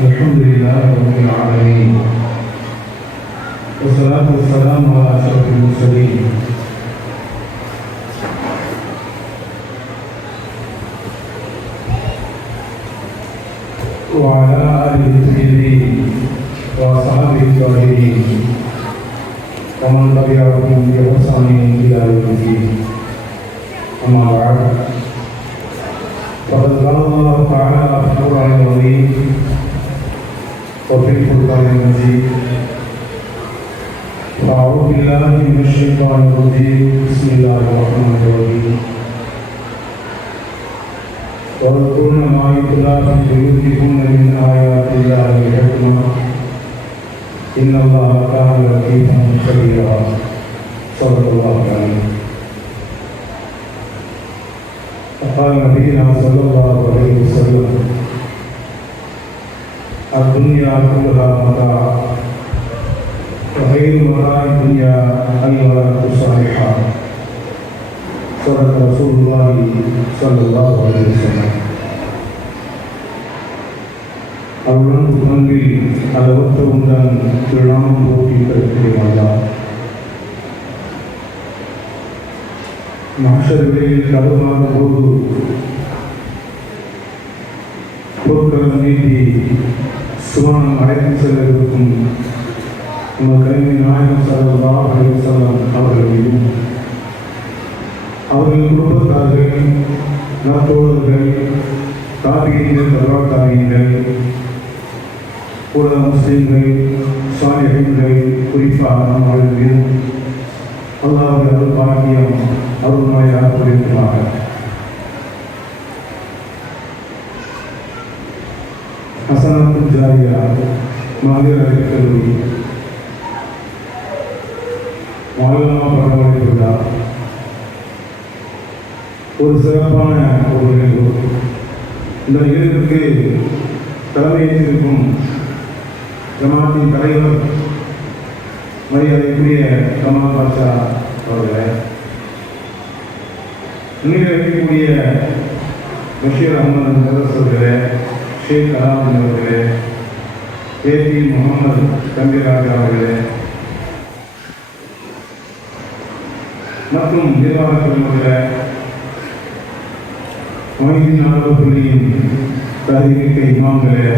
الحمد لله رب العالمين والصلاة والسلام على أشرف المرسلين وعلى آله الطيبين وأصحابه الطاهرين ومن تبعهم بإحسان إلى يوم الدين. أما بعد، فقد قال الله تعالى في القرآن العظيم وفي القرآن المجيد: أعوذ بالله من الشيطان الرجيم. بسم الله الرحمن الرحيم. واذكرن ما يتلى في بيوتكن من آيات الله والحكمة إن الله كان لطيفا خبيرا. صدق الله العظيم. وقال نبينا صلى الله عليه وسلم: الدنيا كلها متاع وخير متاع الدنيا المرأة الصالحة. صدق رسول الله صلى الله عليه وسلم. அவருடன் புகழ்வில் அளவற்ற உடன் திருநாமம் போட்டி கருத்துகிறார். மஹ்ஷர் விலையில் கடுமான போது பொருட்கள் நீட்டி சுவனம் அழைத்து செல்ல இருக்கும் நமது கல்வி நாயகம் ஸல்லல்லாஹு அலைஹி வஸல்லம் அவர்களையும் அவர்கள் குடும்பத்தார்கள், நற்தோழர்கள், தாபியீன்கள், தர்வா தாபியீன்கள், கூட முஸ்லிம்கள், சாலிஹீன்கள், குறிப்பாக நம் வாழ்வில் அல்லாஹ்வுடைய அருள் பாக்கியம் அருள்மழையாக பொழிவாக. ஹஸனாத்துல் ஜாரியா மகளிர் கல்லூரி மாநிலமா பட்டமளிப்பு ஒரு சிறப்பான ஒரு நிகழ்வு. இந்த நிகழ்வுக்கு தலைமையேற்றிருக்கும் ஜமாத்தின் தலைவர் மரியாதைக்குரிய கமால் பாஷா அவர்களே, முன்னிலை வைக்கக்கூடிய பஷீர் அஹமது முதரஸ் அவர்களே, ஷேக் அலாமுன் அவர்களே, ஏபி முகமது கம்பீராஜா அவர்களே மற்றும் நிர்வாகத்தினுடைய மொய்தீன் ஆலோசனையின் தகுதிமிக்க இமாம்களே,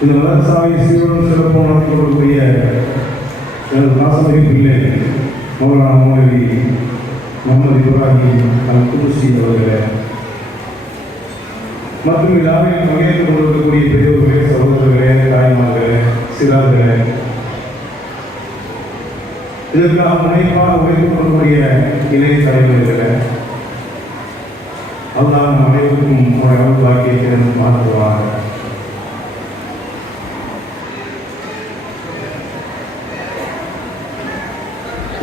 இந்த மதரசாவை சீரோடு சிறப்பாக நடத்தி கொள்ளக்கூடிய எனது பாசமிகு பிள்ளை மௌலானா மௌலவி முகமது இப்ராஹிம் அல் குதுசி அவர்களே மற்றும் விழாவில் பங்கேற்றுக் கொண்டிருக்கக்கூடிய பெரியவர்களே, சகோதரர்களே, தாய்மார்களே, சிறார்களே, இதற்காக முனைப்பாக உழைத்துக் கொள்ளக்கூடிய இளைய தலைவர்களே, அல்லாஹ் நம் அனைவருக்கும் ஒரு அருள் பாக்கியத்தை மாற்றுவார்.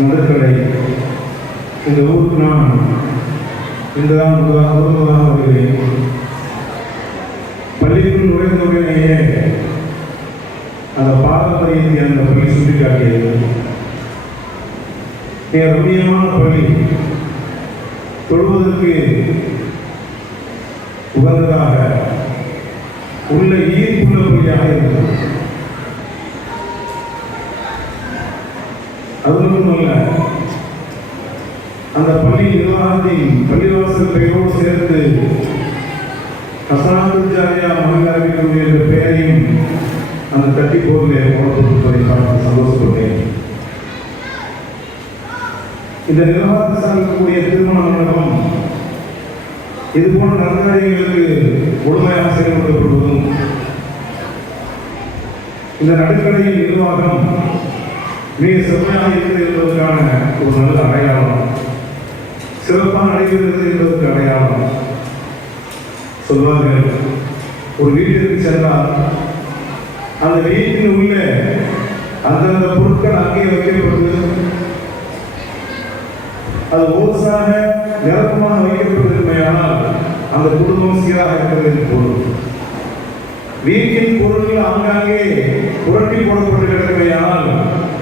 முதற்கடை இந்த ஊருக்கு நான் இன்றுதான் முதலாக வருகிறேன். பள்ளிக்குள் நுழைந்தவுடனேயே அந்த பாரம்பரியத்தை அந்த பள்ளி சுட்டிக்காட்டியது. மிக ரம்மியமான பள்ளி, தொழுவதற்கு உகந்ததாக உள்ள ஈர்ப்புள்ள பள்ளியாக இருந்தது. அது மட்டுமல்ல, அந்த பள்ளி நிர்வாகத்தின் பள்ளிவாசல் பெயரோடு சேர்த்து ஹஸனாத்துல் ஜாரியா மகளிர் கல்லூரி என்ற பெயரையும் அந்த தட்டி போர்விலே போடப்பட்டிருப்பதை பார்த்து சந்தோஷப்பட்டேன். இந்த நிர்வாகத்தை சார்ந்தக்கூடிய திருமண மண்டபம் இது போன்ற நற்காரியங்களுக்கு முழுமையாக செயல்படுத்தப்படுவதும், இந்த நடுக்கடையின் நிர்வாகம் மிக செம்மையாக இருக்கிறது என்பதற்கான ஒரு நல்ல அடையாளம், சிறப்பாக நடைபெறுகிறது என்பதற்கு அடையாளம். சொல்வார்கள், ஒரு வீட்டிற்கு சென்றால் அந்த வீட்டின் உள்ள அந்தந்த பொருட்கள் அங்கே வைக்கப்பட்டு அது ஓசாக நிரப்பமாக வைக்கப்பட்டிருமையானால் அந்த குடும்பம் சீராக இருக்கிறது என்று பொருள். வீட்டின் பொருட்கள் ஆங்காங்கே புரட்டி போடப்பட்டு கிடக்கிறமையானால்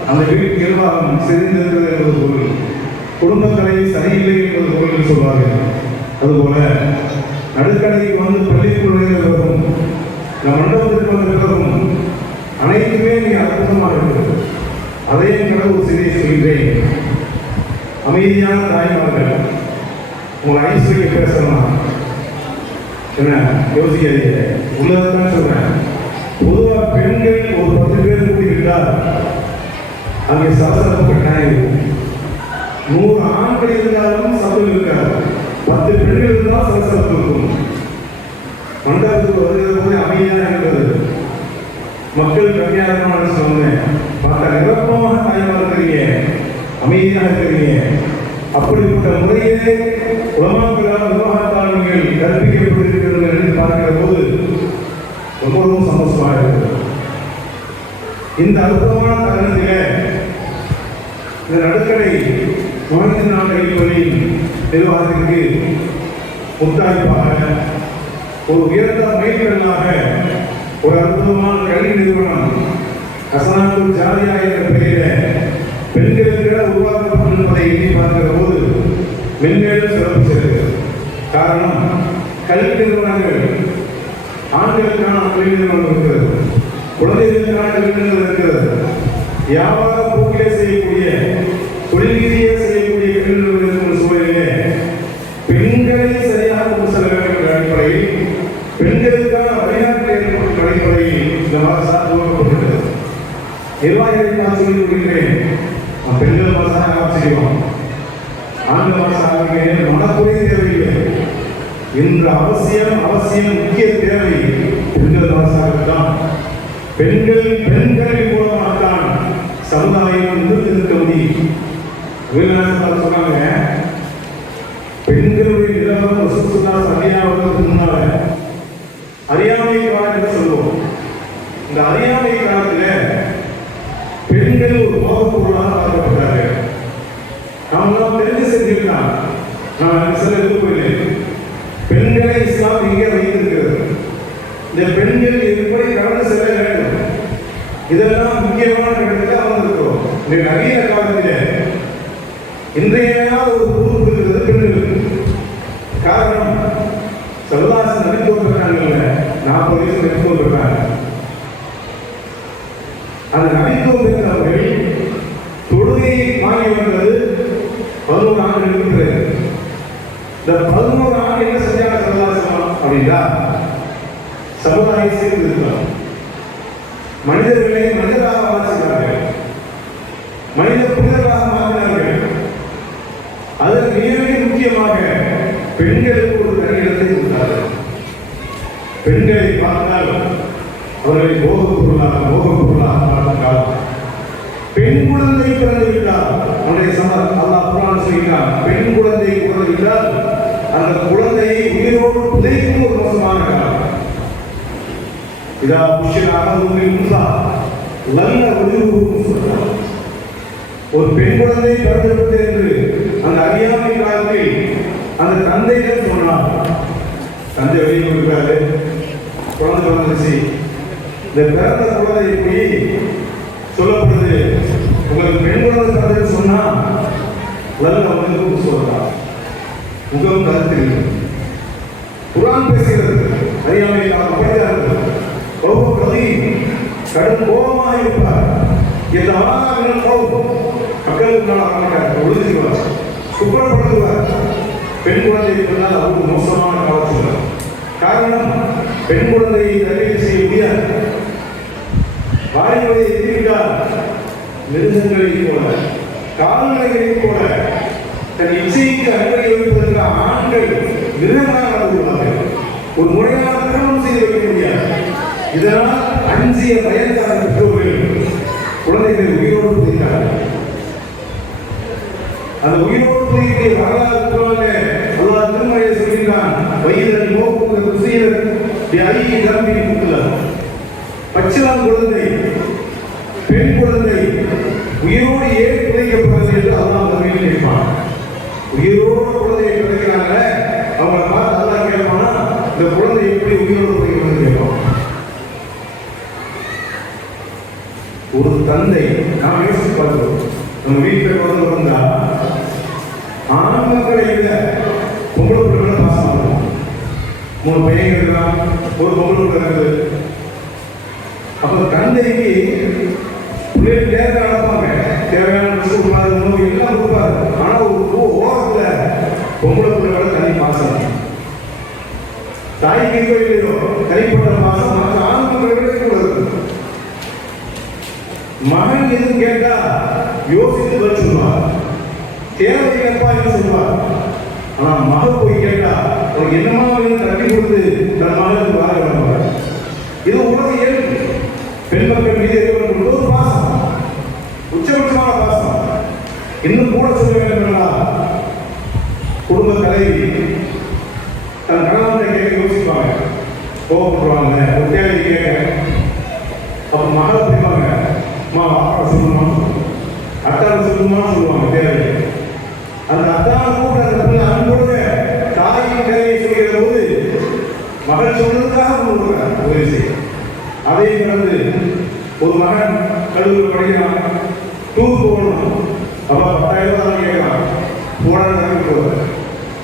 அந்த வீட்டு நிர்வாகம் சிதைந்திருக்கிறது என்பது பொருள். குடும்பக்கலை சரியில்லை என்பது பொருள் சொல்வார்கள். அதுபோல நடுக்கடைக்கு வந்து பள்ளிக்குள்ளே வரும் இந்த மண்டபத்திற்கு வந்த பிறகும் அனைத்துமே மிக அற்புதமாக இருக்கிறது. அதையும் கடவுள் செய்தி சொல்கிறேன். அமைதியான தாய்மார்கள் உங்களை ஐஸ்வர்ய பேசலாம் என்ன யோசிக்காதீங்க, உள்ளதான் சொல்றேன். பொதுவாக பெண்கள் ஒரு 10 பேர் கூட்டிவிட்டால் அங்கே சலசலப்பு கட்டாயம் இருக்கும். 100 ஆண்கள் இருந்தாலும் சபல் இருக்காது, 10 பெண்கள் இருந்தால் சலசலப்பு இருக்கும். மண்டபத்துக்கு வருகிற போது அமைதியாக இருக்கிறது, மக்கள் கம்மியாக இருக்கணும்னு சொன்னேன். பார்த்தா நிரப்பமாக தாய்மா இருக்கிறீங்க, அமைதியாக இருக்கிறீங்க. அப்படிப்பட்ட முறையே உலமாக்களால் விவாகத்தால் நீங்கள் கற்பிக்கப்பட்டிருக்கிறது என்று பார்க்கிற போது ரொம்பவும் சந்தோஷமாக இருக்கிறது. இந்த அற்புதமான தருணத்தில் இந்த நடுக்கடை முகத்தின் நாள் பள்ளியின் நிர்வாகத்திற்கு முத்தாய்ப்பாக ஒரு உயர்ந்த மைல்கல்லாக ஒரு அற்புதமான கல்வி நிறுவனம் ஹசனாத்துல் ஜாரியா என்ற பெயரில் பெண்களுக்கு உருவாக்கப்பட்டிருப்பதை எண்ணி பார்க்கிற போது மென்மேலும் சிறப்பு சேர்க்கிறது. காரணம், கல்வி நிறுவனங்கள் ஆண்களுக்கான கல்வி நிறுவனம் இருக்கிறது, குழந்தைகளுக்கான கல்வி நிறுவனம் இருக்கிறது, வியாபார போக்கிலே செய்யக்கூடிய தொழில் ரீதியாக செய்யக்கூடிய கல்வி நிறுவனம் இருக்கிற சூழலிலே பெண்களை சரியாக கொண்டு செல்ல வேண்டும் என்ற அடிப்படையில் பெண்களுக்கான வழிகாட்டு ஏற்படும் அடிப்படையில் இந்த மாதம் துவக்கப்பட்டது. நிர்வாகிகளை நான் சொல்லி கொடுக்கிறேன், பெண்கள் மாதம் செய்வோம், ஆண்கள் மாதம் மனக்குறை தேவையில்லை. இன்று அவசியம் முக்கிய தேவை பெண்கள் மாதத்தான். பெண்களின் மூலமாகத்தான் சமுதாயம் நிறுத்த முடியும். சொன்னாங்க, பெண்களுடைய நிலவரம் சுற்றுலா சரியாவதற்கு முன்னால அறியாமை காலம் என்று சொல்லுவோம். இந்த அறியாமை காலத்தில் பெண்கள் ஒரு போகப் பொருளாக பார்க்கப்பட்டார்கள். நாம் தெரிஞ்சு செஞ்சிருக்கலாம். நான் சில போயில்லை, பெண்களை இஸ்லாம் இங்கே வைத்திருக்கிறது. இந்த பெண்கள் எப்படி கடந்து செல்ல வேண்டும், இதெல்லாம் முக்கியமான இடத்துல வந்திருக்கிறோம். இந்த நவீன காலத்தில் இன்றைய ஒரு பொறுப்பு இருக்கிறது பெண்களுக்கு. காரணம், சல்லாசன் நடித்தோம் பெற்றாங்கல்ல, 40 வயசு நடித்தோம் பெற்றாங்க. அந்த நடித்தோம் பெற்றவர்கள் தொழுகையை வாங்கி வந்தது 11 ஆண்டுகள் இருக்கிறது. இந்த 11 ஆண்டு என்ன செஞ்சாங்க சல்லாசனம் அப்படின்னா, சமுதாயம் சேர்ந்து இருக்கிறோம். மனிதர்களை மனிதராக மாற்றினார்கள், மனித புனிதராக மாற்றினார்கள். அதில் மிக முக்கியமாக பெண்களுக்கு ஒரு தனி இடத்தை கொடுத்தார்கள். பெண்களை பார்த்தால் அவர்களை போகப் பொருளாக பார்த்தால், பெண் குழந்தை பிறந்து விட்டால் அல்லாஹ் குர்ஆன் சொல்கிறான், பெண் குழந்தை பிறந்து விட்டால் அந்த குழந்தையை உயிரோடு புதைக்கும் ஒரு மோசமான காலம். இதா புஷ்ஷிர அஹதுஹுல் உன்ஸா லல்ல வஜ்ஹுஹு சொல்றான். ஒரு பெண் குழந்தை பிறந்துவிட்டது என்று அந்த அறியாமை காலத்தில் அந்த தந்தையிடம் சொன்னார். தந்தை வெளியே கொடுக்கிறாரு, குழந்தை பிறந்துச்சு. இந்த பிறந்த குழந்தையை போய் சொல்லப்படுது, உங்களுக்கு பெண் குழந்தை பிறந்ததுன்னு சொன்னா லல்ல வஜ்ஹுஹு சொல்றான். முகம் கருத்து குர்ஆன் பேசுகிறது. அறியாமை காலம் அப்படிதான் இருக்கிறது. கடும் கோபமாக இருப்பார். இந்த மக்களுக்கு ஒழுங்குவார், சுப்பிரப்படுத்துவார். பெண் குழந்தை இருந்தால் அவருக்கு மோசமான காலத்தில். காரணம், பெண் குழந்தையை தகுதி செய்ய முடியாது. வாய்மொழியை எதிர்த்தால் மிருகங்களைப் போல, கால்நடைகளைப் போல தன் இச்சைக்கு அனுமதி வைப்பதற்கு ஆண்கள் மிருகமாக நடந்து கொள்வார்கள். ஒரு முறையான திருமணம் செய்து வைக்க முடியாது. இதனால் அஞ்சிய பயன்கார பெற்றோர்கள் குழந்தைகளை உயிரோடு புதிக்கிறார்கள். அந்த உயிரோடு புதிக்கை வரலாறு அல்லாஹ் திருமறையை சொல்கிறான், வயிறன் நோக்கு ருசியர் ஐ தம்பி முக்குல. பச்சிளம் குழந்தை, பெண் குழந்தை உயிரோடு ஏன் புதைக்கப்படுறது என்று அல்லாஹ் தமிழில் கேட்பான். உயிரோடு குழந்தையை புதைக்கிறாங்க, அவங்களை பார்த்து அல்லாஹ் கேட்பானா, இந்த குழந்தை எப்படி உயிரோடு புதைக்கிறது கேட்பான். ஒரு தந்தை, நாம் யோசித்து பார்க்கிறோம், நம்ம வீட்டில் குழந்தை வந்தா ஆண் மக்களை விட பொம்பளை பிள்ளைகளை பாசம் பண்ணுவோம். 3 பையன் இருக்கலாம், ஒரு பொம்பளை இருக்குது. அப்ப தந்தைக்கு பிள்ளைகள் நேரத்தை நடப்பாங்க, தேவையான ட்ரெஸ் கொடுப்பாரு, உணவு எல்லாம் கொடுப்பாரு. ஆனா ஒரு ஓரத்துல பொம்பளை பிள்ளையோட தனி பாசம், தாய்க்கு இல்லையோ தனிப்பட்ட பாசம் மற்ற ஆண் பிள்ளைகளோட கூடாது. மகன் எதுவும் கேட்டா யோசித்து பதில் சொல்லுவார், தேவை கேட்பா என்று சொல்லுவார். ஆனா மகள் போய் கேட்டா அவருக்கு என்னமா தட்டி கொடுத்து தன் மகளுக்கு வாழ வேண்டுவார். இது உலக இயல்பு. பெண் மக்கள் மீது ஒரு பாசம், உச்சபட்சமான பாசம். இன்னும் கூட சொல்ல வேண்டும் என்றால், குடும்ப தலைவி தன் கணவனை கேட்க யோசிப்பாங்க, கோபப்படுவாங்க, ஒரு தேவை கேட்க. அப்ப மகளை பிடிப்பாங்க, அம்மா வாப்பா சொல்லணுமா, அத்தாவை சொல்லணுமான்னு சொல்லுவாங்க தேவை. அந்த அத்தாவை கூட அந்த பிள்ளை அன்போடு தாயின் கதையை சொல்கிற போது மகள் சொன்னதுக்காக உதவி செய்யும். அதை கடந்து ஒரு மகன் கல்லூரி படிக்கிறான், டூர் போகணும். அப்ப 10,000 ரூபாய் கேட்கலாம், போட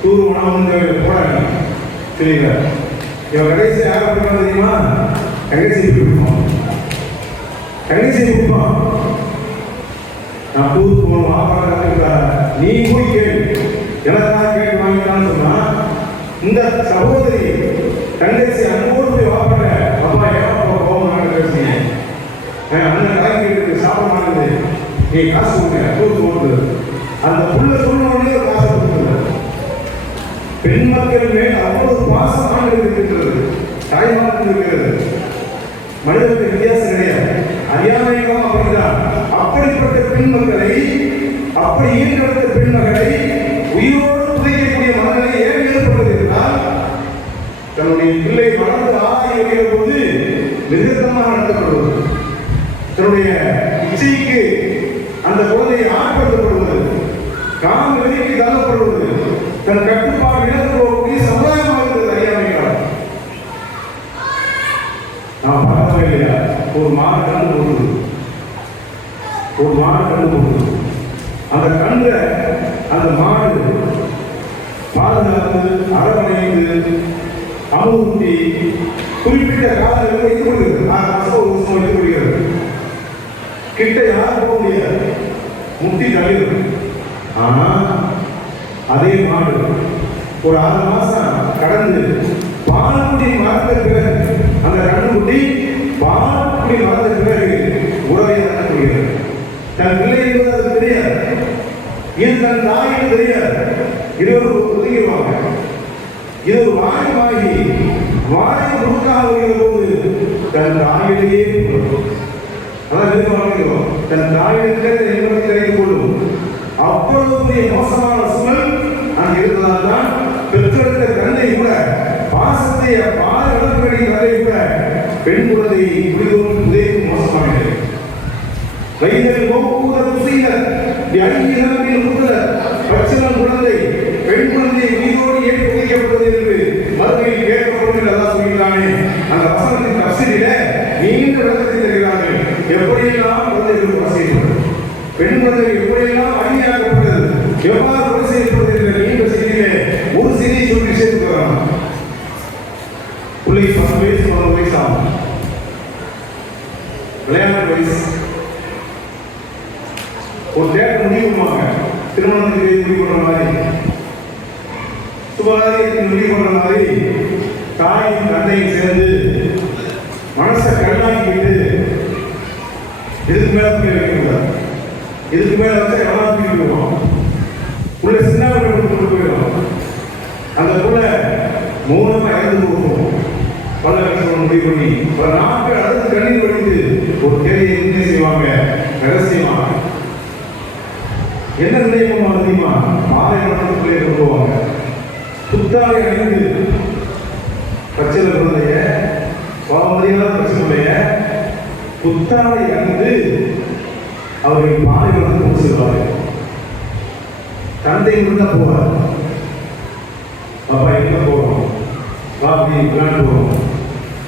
டூர் போனா போட சரிங்களா. இவன் கடைசி யாரை கொடுக்கணும் தெரியுமா? கடைசி கொடுப்போம், கடைசி கொடுப்போம். நான் டூர் போகணும், ஆபாக்க நீ போய் கேள்வி எனக்காக கேட்டு வாங்கிட்டான்னு சொன்னா, இந்த சகோதரி கடைசி அன்போடு போய் வாப்பாங்க, அப்பா ஏப்பா போகணும் பேசுங்க, அண்ணன் கலைஞருக்கு சாப்பிட மாட்டேங்குது, நீ காசு கொடுங்க டூர் போகுது. அந்த புள்ள சொன்ன உடனே ஒரு காசு கொடுக்குது. பெண் மக்கள் மேல் அவ்வளவு பாசமாக இருக்கின்றது, தாய்மார்கள் இருக்கிறது. மனிதனுக்கு வித்தியாசம் கிடையாது, அறியாமையும் அப்படிதான். அப்படிப்பட்ட பெண் மக்களை, அப்படி ஈடுபட்ட பெண் மக்களை உயிரோடு புதைக்கக்கூடிய மனநிலை ஏன் ஏற்பட்டது என்றால், தன்னுடைய பிள்ளை வளர்ந்து ஆகி வருகிற போது நிறுத்தமாக நடத்தப்படுவது, தன்னுடைய இச்சைக்கு அந்த குழந்தையை ஆட்படுத்தப்படுவது, காம வெளிக்கு தள்ளப்படுவது, தன் கட்டுப்பாடு இழந்து போகக்கூடிய சமுதாயமாக இருந்தது அறியாமையால். நான் பார்க்கவே இல்லையா, ஒரு மாடு கண்டு போடுது, ஒரு மாடு கண்டு போடுது. அந்த கண்ட அந்த மாடு பாதுகாத்து அரவணைத்து அமுத்தி குறிப்பிட்ட காலத்தில் வைத்துக் கொள்கிறது. 6 மாசம் ஒரு வருஷம் வைத்துக் கொள்கிறது. கிட்ட யாரும் போக முடியாது, முட்டி தள்ளிடும். ஆனா அதே மாடு ஒரு 6 மாசம் கடந்து பால்குடி மறந்த பிறகு, அந்த கண்ணுக்குட்டி பால்குடி மறந்த பிறகு உறவை நடத்தப்படுகிறது. தன் பிள்ளை என்பது அது தெரியாது, இது தன் தாயின்னு தெரியாது. இருவரும் ஒதுங்கிடுவாங்க. இது ஒரு வாயமாகி வாயை முழுக்காக வருகிற போது தன் தாயிலேயே அதான் எதிர்பார்க்கிறோம், தன் தாயிலே என்பதை தெரிந்து கொள்ளும். அவ்வளவு மோசமான சூழல் அங்கு இருந்ததால் தான் பெற்றெடுத்த தந்தை கூட பாசத்தை பால் வளர்ப்பு கிடைக்கிறதை கூட பெண் குழந்தையை புரிதலும் புதையும் மோசமானது. வைத்தல் போக்குவரத்து செய்தல் அழியினரின் முதல் பச்சிலம் குழந்தை பெண் குழந்தையை உயிரோடு ஏன் புதைக்கப்பட்டது என்று மறுமையில் கேட்கப்படும் என்று அதான் சொல்கிறானே. அந்த வசனத்தின் தப்சீரில நீண்ட விளக்கத்தை தருகிறார்கள். எப்படியெல்லாம் குழந்தைகள் கொலை செய்யப்பட்டது, பெண் குழந்தைகள் எப்படியெல்லாம் அந்நியாக்கப்பட்டது, எவ்வாறு கொலை செய்யப்பட்டது என்ற நீண்ட செய்தியிலே ஒரு செய்தியை சொல்லி சேர்த்துக்கிறான். பிள்ளை 10 வயசு 11 வயசு ஆகும், விளையாட்டு வயசு. ஒரு தேட்டர் முடிவு பண்ணுவாங்க, திருமணத்துக்கு முடிவு பண்ற மாதிரி, சுபகாரியத்துக்கு முடிவு பண்ற மாதிரி தாயும் தந்தையும் சேர்ந்து மனசை கண்ணாக்கிட்டு இதுக்கு மேல வைக்கக்கூடாது, இதுக்கு மேல வச்சா எவ்வளவு போயிடும், உள்ள சின்ன கொண்டு போயிடும். அந்த புள்ள மௌனமா இறந்து போகும். பல லட்சம் முடிவு பண்ணி பல நாட்கள் அடுத்து கண்ணீர் வடித்து ஒரு தேதியை என்ன செய்வாங்க, ரகசியமாக என்ன நிலையமா தெரியுமா, மாலை மனத்துக்குள்ளே கொண்டு போவாங்க. புத்தாடை அணிந்து பச்சை குழந்தைய பாவமதியான பச்சைக்குள்ளைய புத்தாடை அணிந்து அவர்கள் மாலை மனத்தை கொண்டு செல்வார்கள். தந்தை இருந்தா போவார், பாப்பா எங்க போகிறோம், பாப்பி விளையாண்டு போகிறோம்.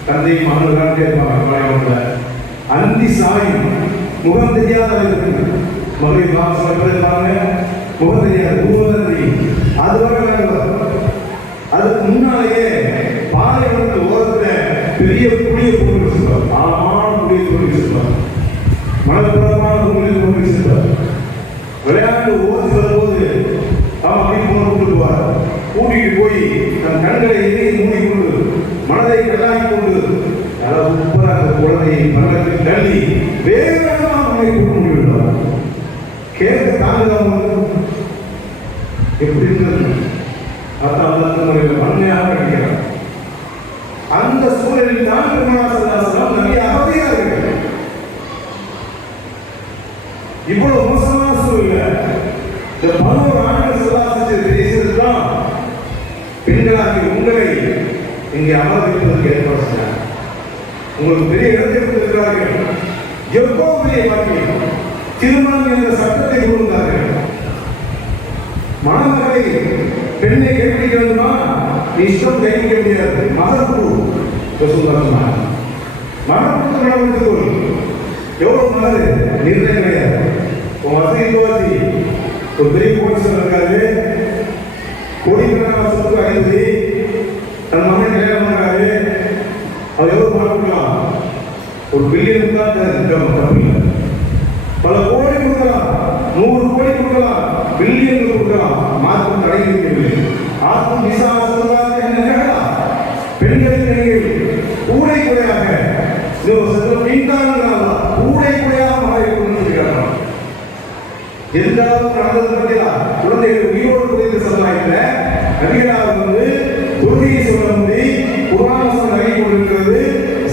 தந்தை மகன் விளையாண்டே இருப்பாங்க. பழைய அந்தி சாயும் முகம் தெரியாத மகளிர் பாருங்க, முகம் தெரியாது, அது வரை அதுக்கு முன்னாலேயே பெரிய குடியை கொண்டு வச்சிருப்பார், ஆழமான குடியை கொண்டு வச்சிருப்பார், மனப்பூர்வமான குடியை கொண்டு வச்சிருப்பார். விளையாட்டு ஓடி வரும்போது அவன் அப்படி கூட்டுவார், கூட்டிட்டு போய் தன் கண்களை எதையும் மூடிக்கொண்டு மனதை கல்லாக்கி கொண்டு அந்த குழந்தையை மனதில் தள்ளி வேகமாக அவனை கூட்டு முடிவிடுவார். கேட்க தாங்காம எப்படி இருந்தது அந்த முறையில் வன்மையாக கிடைக்கிறார். அந்த சூழலில் தான் பெருமானார் நிறைய அவதியார்கள். இவ்வளவு மோசமான சூழல்ல இந்த 11 ஆண்டுகள் செய்ததுதான் பெண்களாகி உங்களை இங்கே அமர வைப்பதற்கு ஏற்பாடு செய்தார். உங்களுக்கு பெரிய இடத்தை கொடுத்திருக்கிறார்கள். எவ்வளவு பெரிய பாக்கியம்! திருமணம் என்ற சட்டத்தை கொண்டார்கள். மணமகளை பெண்ணை கைப்பிடிக்க வேண்டுமா, நீ இஷ்டம் கைப்பிடிக்க முடியாது. மகப்பு மகப்பு நடந்துக்கொள். எவ்வளவு மகரு நிர்ணயம் கிடையாது. உன் வசதி துவாசி ஒரு பெரிய கோடீஸ்வரர் இருக்காரு, கோடிக்கணக்கான சொத்து அடைந்து தன் மகன் கல்யாணம் பண்றாரு. அவர் எவ்வளவு பணம் கொடுக்கலாம்? ஒரு பில்லியன் தான், பல கோடி கொடுக்கலாம், 100 கோடி கொடுக்கலாம், பில்லியன் கொடுக்கலாம். மாற்றம் தடையில்லை. ஆத்ம விசாசமாக என்ன பெண்களுக்கு நீங்கள் கூடை குறையாக கூடை குறையாக மாறிக்கொண்டிருக்கிறார்கள். எந்த அளவுக்கு நடந்தது பற்றியா குழந்தைகள் உயிரோடு குறைந்த சமுதாயத்தில் நபிகளாக தொழுகையை சொல்ல முடி குர்ஆன் நிறைய கொண்டிருக்கிறது.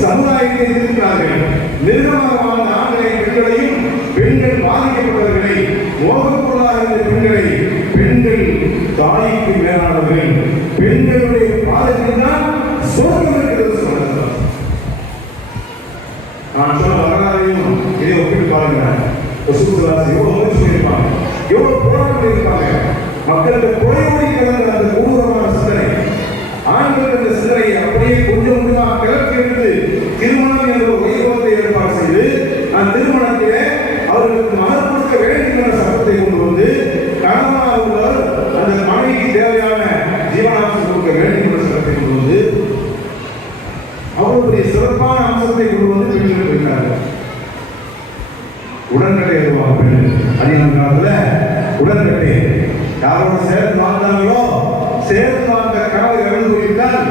சமுதாயத்தை எதிர்க்கிறார்கள். மிருகமாக வாழ்ந்த ஆண்களை பெண்களையும் பெண்கள் பாதிக்கப்பட்டவர்களை மோகப்பொருளாக இருந்த பெண்களை பெண்கள் தாய்க்கு மேலானவர்கள். பெண்களுடைய பாதத்தில் தான் சொர்க்கம் இருக்கிறது சொன்னார். நான் சொன்ன வரலாறையும் இதை ஒப்பிட்டு பாருங்க. எவ்வளவு முயற்சி பண்ணியிருப்பாங்க, எவ்வளவு போராட்டம் பண்ணியிருப்பாங்க. மக்களுக்கு குறையோடி கிடந்த அந்த கொடூரமான சிந்தனை, ஆண்கள் அந்த சிந்தனையை அப்படியே கொஞ்சம் கொஞ்சமாக கிளப்பி எடுத்து திருமணம் என்ற ஒரு வைபவத்தை ஏற்பாடு செய்து அந்த திருமணத்திலே அவர்களுக்கு மகர் கொடுக்க வேண்டும் என்ற சட்டத்தை கொண்டு வந்து கணவனாக உள்ளவர் அந்த மனைவிக்கு தேவையான ஜீவனாம்சம் கொடுக்க வேண்டும் என்ற சட்டத்தை கொண்டு வந்து அவருடைய சிறப்பான அம்சத்தை கொண்டு வந்து பெண்கள் இருக்கிறார்கள். உடன்கட்டை எழுதுவாங்க பெண்கள். அதிகம் காலத்தில் உடன்கட்டை யாரோட சேர்ந்து வாழ்ந்தாங்களோ சேர்ந்து வாழ்ந்த கணவர் இறந்து போயிட்டால்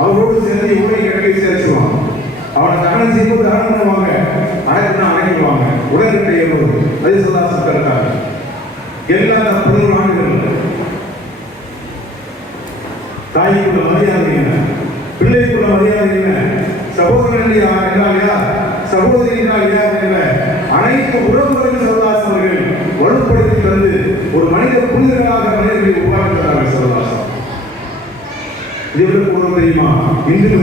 அவரோடு சேர்ந்து இவரை கட்டை சேர்த்துவாங்க. அவனை தகனம் செய்யும்போது தகனம் பண்ணுவாங்க, அனைத்து அணைக்குவாங்க. உடன்கட்டை எழுதுவது அது சதாசம் இருக்காங்க. எல்லா 11 ஆண்டுகள் தாய்க்குள்ள மரியாதை என்ன, பிள்ளைக்குள்ள மரியாதை என்ன, சகோதரன் என்றால் யார், சகோதரி என்றால் யார் என்ற அனைத்து உறவுகளின் சரதாசம் அவர்கள் வலுப்படுத்தி தந்து ஒரு மனித புனிதர்களாக மனிதர்களை உருவாக்குகிறார்கள். சரதாசம் இது உறவு தெரியுமா? இன்று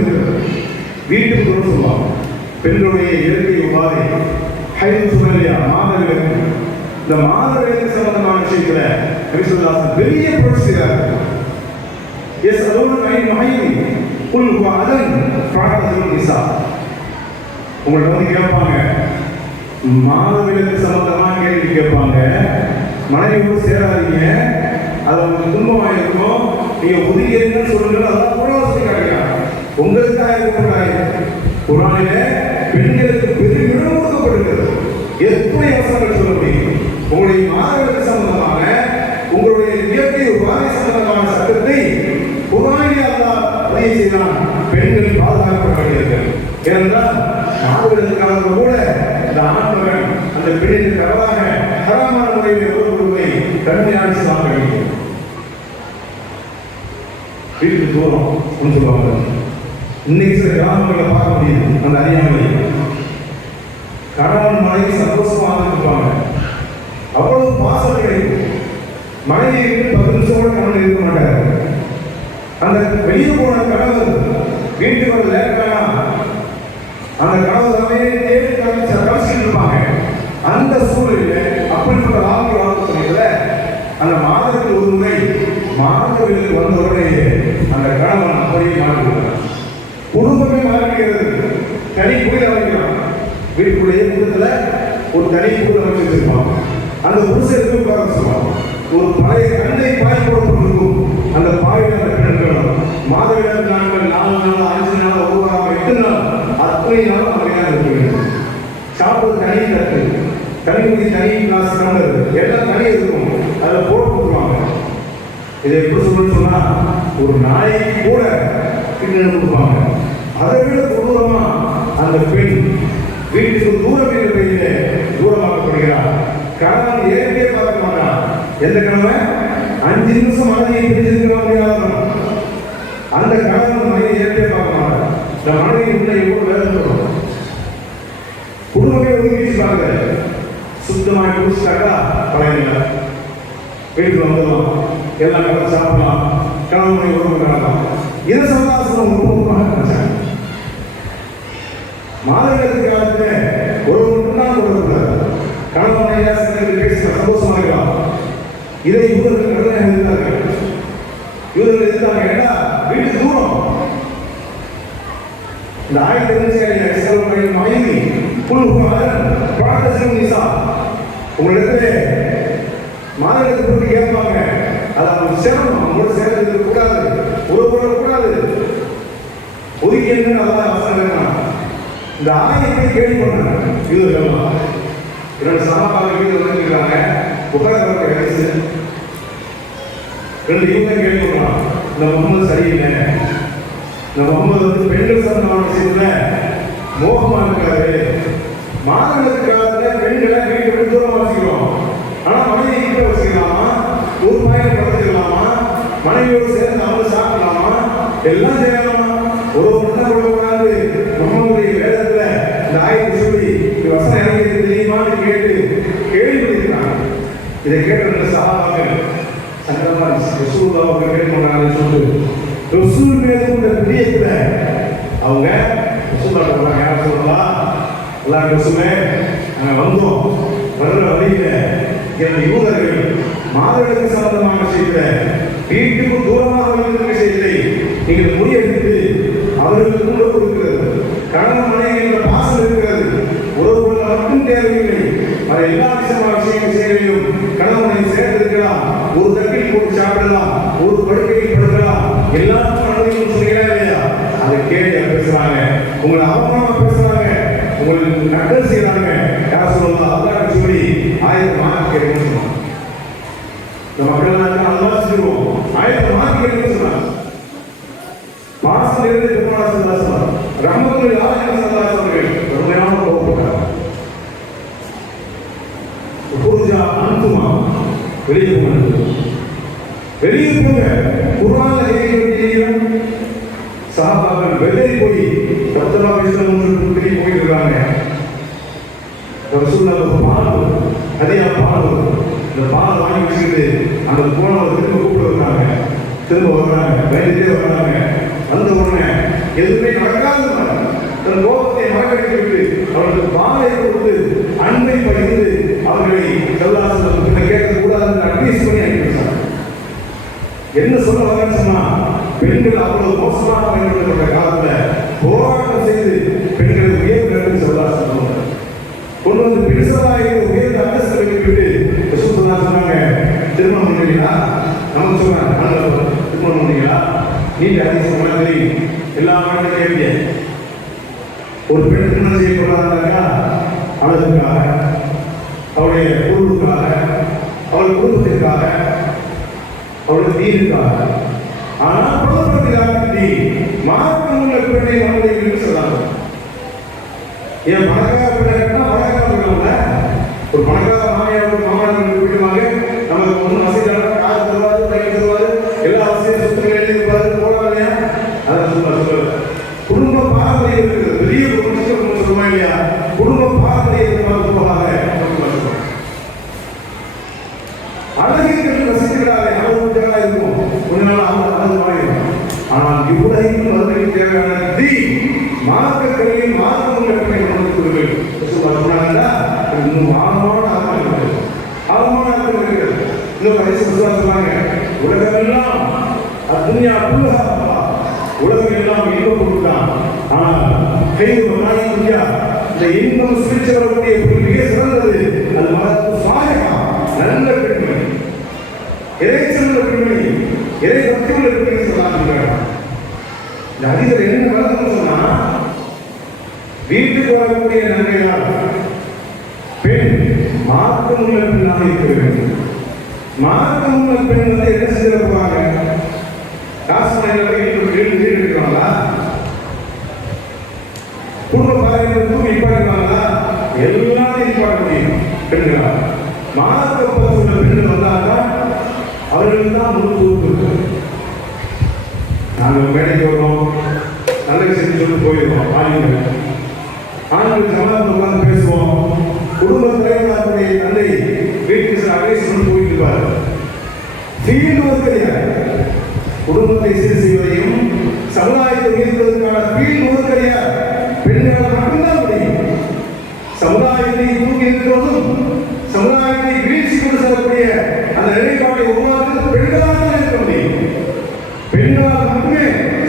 வீட்டுக்கு உறவு சொல்லுவாங்க. பெண்களுடைய இயற்கை உபாதை ஹைது சுமலியா மாதவிலக்கு. இந்த மாதவிலக்கு சம்பந்தமான விஷயத்துல ஹரிசுதாசன் பெரிய புரட்சி செய்கிறார்கள். எஸ் அதோடு உங்கள்ட்ட வந்து கேட்பாங்க, மாதவிலக்கு சம்பந்தமா கேள்வி கேட்பாங்க. மனைவியோடு சேராதீங்க, அது உங்களுக்கு துன்பமாக இருக்கும், நீங்க ஒதுக்கிறீங்கன்னு சொல்லுங்க. அதான் புறவாசி காட்டுகிறாங்க. உங்களுக்காக இருக்கக்கூடாது. குர்ஆனில பெண்களுக்கு பெரிய இடம் கொடுக்கப்படுகிறது. எத்தனை வசனங்கள் சொல்ல முடியும்? உங்களுடைய மாதவிலக்கு சம்பந்தமான உங்களுடைய இயற்கை உபாதை சம்பந்தமான சட்டத்தை குர்ஆனில் அல்லாஹ் பதிவு செய்தான். பெண்கள் பாதுகாக்கப்பட வேண்டியது. ஏனென்றால் மாதவிலக்கு காலத்தில் கூட இந்த ஆண்மகன் அந்த பெண்ணின் தவறாக தரமான முறையில் ஒருவரை கடுமையான வாங்க வேண்டும். வீட்டுக்கு தூரம் சொல்லுவாங்க. இன்னைக்கு சில கிராமங்களில் பார்க்க முடியும். அந்த அறியாமை கணவன் மனைவி சந்தோஷமாக இருப்பாங்க, அவ்வளவு பாசம் கிடைக்கும். மனைவி 10 நிமிஷம் கூட கணவன் இருக்க மாட்டார். அந்த வெளியே போன கணவர் வீட்டுக்கு வர லேட்டானா அந்த கணவர் தேடி கழிச்சுட்டு இருப்பாங்க. அந்த சூழலில் அப்படிப்பட்ட ஆலோசனையில அந்த மாதத்தில் ஒரு முறை மாதவிலக்கு வந்த உடனே அந்த கணவன் அப்படியே மாற்றிவிடுறார். குடும்பமே மாறிக்கிறது. தனி குடியில் அமைக்கிறான். வீட்டுக்குள்ளேயே குடும்பத்துல ஒரு தனி குடியில் அமைச்சு வச்சிருப்பான். அந்த புருஷருக்கு உட்கார சொல்லுவாங்க. ஒரு பழைய கண்ணை பாய் போடப்பட்டிருக்கும். அந்த பாயில் அந்த பெண்கள் மாதவிலக்கு நாட்கள் 4 நாள் 5 நாள் 1 வாரம் 8 நாள் அத்தனை நாளும் அமைதியாக இருக்க வேண்டும். சாப்பிடுறது தனி தட்டு, தனி குடி, தனி கிளாஸ் கலந்து எல்லாம் தனி இருக்கும், அதில் போட்டு கொடுத்துருவாங்க. இதை எப்படி சொல்லணும்னு சொன்னா, ஒரு நாய்க்கு கூட கிட்ட கொடுப்பாங்க. அதை விட கொடூரமா அந்த பெண் வீட்டுக்கு தூரம் இருக்கிற தூரமாக்கப்படுகிறார். கணவன் ஏற்கே பார்க்க மாட்டான். எந்த கணவன் 5 நிமிஷம் மனைவியை பிடிச்சிருக்க முடியாத அந்த கணவன் மனைவி ஏற்கே பார்க்க மாட்டான். இந்த மனைவி உள்ள எவ்வளவு வேலை சொல்றோம். குடும்பமே ஒதுக்கிச்சுப்பாங்க. சுத்தமாக குடிச்சிட்டாக்கா பழைய வீட்டுக்கு வந்துடலாம், எல்லாம் கலந்து சாப்பிடலாம், கணவனை உறவு காணலாம். இது சந்தாசம் ரொம்ப மாதவிலக்கு காலத்துல ஒரு மட்டும்தான் கொடுக்கக்கூடாது. கணவனை பேசி சந்தோஷமா இருக்கலாம். இதை இவர்கள் கடனாக இருந்தார்கள். இவர்கள் இருந்தாங்க. ஏன்னா வீட்டுக்கு தூரம். இந்த 1500 மனைவி உங்களிடத்துல மாதவிலக்கு போட்டு கேட்பாங்க. அது அவங்க சேரணும். அவங்களோட சேர்ந்து கூடாது, உறவு கூடாது, ஒதுக்கி அதான் அவசரம். இந்த ஆயத்தை கேள்வி பண்ணாங்க. இவர்கள்லாம் இரண்டு சமபாக வீட்டில் வந்துருக்காங்க. புகார் கிடைச்சு 2 இவங்க கேள்வி பண்ணலாம். இந்த முகமது சரியில்லை, இந்த முகமது வந்து பெண்கள் சம்பந்தமான விஷயத்துல மோகமா இருக்காரு. மாதவிலக்கு காலத்துல பெண்களை வீட்டை விட்டு தூரமா வச்சுக்கிறோம். ஆனா மனைவி வீட்டில் வச்சுக்கலாமா, ஒரு மாயில படுத்துக்கலாமா, மனைவியோடு சேர்ந்து அவங்க சாப்பிடலாமா, எல்லாம் செய்யலாமா. ஒரு முன்ன கொடுக்கூடாது. நம்மளுடைய வேதத்துல இந்த ஆயத்தை சொல்லி வசனம் எனக்கு தெரியுமான்னு கேட்டு கேள்வி பண்ணிருக்காங்க. இதை கேட்ட சகாபாக்கள் சங்கரமா ரசூல் அவங்க கேட்கணும்னு சொல்லிட்டு ரசூல் மேல உள்ள பிரியத்துல அவங்க ரசூல் சொல்றாங்க. யார் சொல்லலாம்? எல்லாம் ரசூலே நாங்க வந்தோம், வர்ற வழியில என் யூதர்கள் மாதவிலக்கு சம்பந்தமான விஷயத்தை வீட்டுக்கு தூரமாக வைத்திருக்க விஷயத்தை நீங்கள் முறியடித்து அவர்களுக்கு கூட கொடுக்கிறது. கணவன் மனைவி என்ற பாசம் இருக்கிறது. உறவுகள் மட்டும் தேவையில்லை. அதை எல்லா விஷயங்களையும் கணவனை சேர்ந்திருக்கலாம். ஒரு தட்டில் போட்டு சாப்பிடலாம், ஒரு படுக்கையில் படுக்கலாம், எல்லாருக்கும் அனுமதியும் சொல்கிறா இல்லையா? அதை கேட்டு பேசுறாங்க, உங்களை அவமானமா பேசுறாங்க, உங்களுக்கு நக்கல் செய்யறாங்க. யார் சொல்லலாம்? அல்லாஹ் சொல்லி ஆயிரத்தி மாற்றி கேட்கணும்னு சொன்னாங்க. இந்த மக்கள் அல்லா சொல்லுவோம், ஆயிரத்தி மாற்றி கேட்கணும்னு சொன்னாங்க. மாசம் இருந்து ரமத்தில் ஆயிரம் சந்தாசங்கள் உண்மையான கோபப்பட்டார். அனுப்புமா வெளியே போங்க, வெளியே போங்க. குர்ஆன்ல எழுதியிருக்கிறது சஹாபாக்கள் வெளியே போய் ரசூலுல்லாஹி ஸல்லல்லாஹு அலைஹி வஸல்லம் போயிருக்காங்க. ரசூலுல்லாஹ் பால் அதியா பால் இந்த பால் வாங்கி வச்சுக்கிட்டு அந்த போனவங்க திரும்ப கூப்பிட்டு வந்தாங்க. திரும்ப வர்றாங்க, வெளியே வர்றாங்க. அந்த உடனே எதுவுமே நடக்காது. தன் கோபத்தை மறக்கடித்து விட்டு அவர்களுக்கு பாலை கொடுத்து அன்பை பகிர்ந்து அவர்களை செல்லாசலம் கேட்க கூடாது அட்வைஸ் பண்ணி அனுப்பிச்சாங்க. என்ன சொல்ல வரேன்னு சொன்னா, பெண்கள் அவ்வளவு மோசமாக பயன்படுத்தப்பட்ட காலத்துல போராட்டம் செய்து பெண்களை உயர்வு செல்லாசலம் கொண்டு வந்து பெருசலாக உயர்ந்த அந்தஸ்து வைத்துவிட்டு சொன்னாங்க, திருமணம் பண்ணுவீங்களா? நமக்கு சொன்னாங்க, திருமணம் பண்ணுவீங்களா? நீங்க அதிகமாக தெரியும் எல்லா மனிதனும் கேள்விய ஒரு பெண் திருமணம் செய்யக்கூடாதுனாக்கா அழகுக்காக, அவருடைய பொருளுக்காக, அவள் குடும்பத்திற்காக, அவளுடைய தீர்வுக்காக. ஆனால் குடும்பத்திற்காக மார்க்கம் உள்ள பெண்ணை மனதை சொல்லாங்க. ஏன் பணக்கார பெண்ணை கட்டினா பணக்கார பெண்ணாங்க. ஒரு பணக்கார மாமியார் மாமனார் வீட்டுமாக நமக்கு ஒன்றும் வசதியான கார் தருவாரு, பையன் தருவாரு, எல்லா வசதியும் சொத்துக்கள் எழுதி இருப்பாரு, போடலாம் இல்லையா? அதான் சொல்லுவாரு. குடும்ப பாரம்பரியம் இருக்கிறது. பெரிய குடும்பம் சொல்லுமா இல்லையா? குடும்ப பாரம்பரியம் போகாத அழகிற்கு வசதிகளாக அனுபவங்களாக இருக்கும். கொஞ்ச நாள் அவங்க மாறிடும். ஆனால் இவ்வுலகின் மறுபடியும் தேவையான மார்க்க கல்வி மார்க்கம் கற்பனை கொடுக்கிறார்கள். இன்னும் ஆழமான இருக்கிறது. இன்னும் கடைசி சொன்னாங்க, உலகமெல்லாம் அத்துன்யா புல்லஹா, உலகம் எல்லாம் இன்பம் கொடுத்தான். ஆனால் இந்த இன்பம் சுழிச்சு வரக்கூடிய மிக சிறந்தது அது மகத்து சாயகா, நல்ல பெண்மணி, இறைச்சல் பெண்மணி, இறை பக்தி உள்ள பெண்மணி சொன்னாங்க. இந்த அதிகர் என்ன வளர்க்கணும்னு சொன்னா, வீட்டுக்கு வரக்கூடிய நன்மையால் பெண் மார்க்கம் உள்ள பெண்ணாக இருக்க வேண்டும். மார்க்கம் உள்ள பெண் வந்து என்ன செஞ்சிட போறாங்க? காசு வீடு இருக்கிறாங்களா? குடும்ப பாதையில் தூக்கி நிப்பாடுறாங்களா? எல்லாத்தையும் நிப்பாட முடியும் பெண்களா. மார்க்க உள்ள பெண்கள் வந்தால்தான் அவர்களுக்கு தான் முழு. நாங்கள் வேலைக்கு வரோம், நல்ல விஷயம் சொல்லி போயிடுவோம். ஆண்கள் சமாதானம் உட்கார்ந்து பேசுவோம். குடும்ப தலைவர்களுடைய தந்தை வீட்டுக்கு சில அவேசம் போயிருப்பார். ஃபீல்டு கிடையாது. குடும்பத்தை சீர் செய்வதையும் சமுதாயத்தை உயர்த்துவதற்கான ஃபீல்டு கிடையாது. பெண்களால் மட்டும்தான் முடியும். சமுதாயத்தை தூக்கி இருக்கிறதும் சமுதாயத்தை வீழ்ச்சி கொண்டு செல்லக்கூடிய அந்த நிலைப்பாட்டை உருவாக்குவது பெண்களால் தான் இருக்க முடியும். பெண்களால் மட்டுமே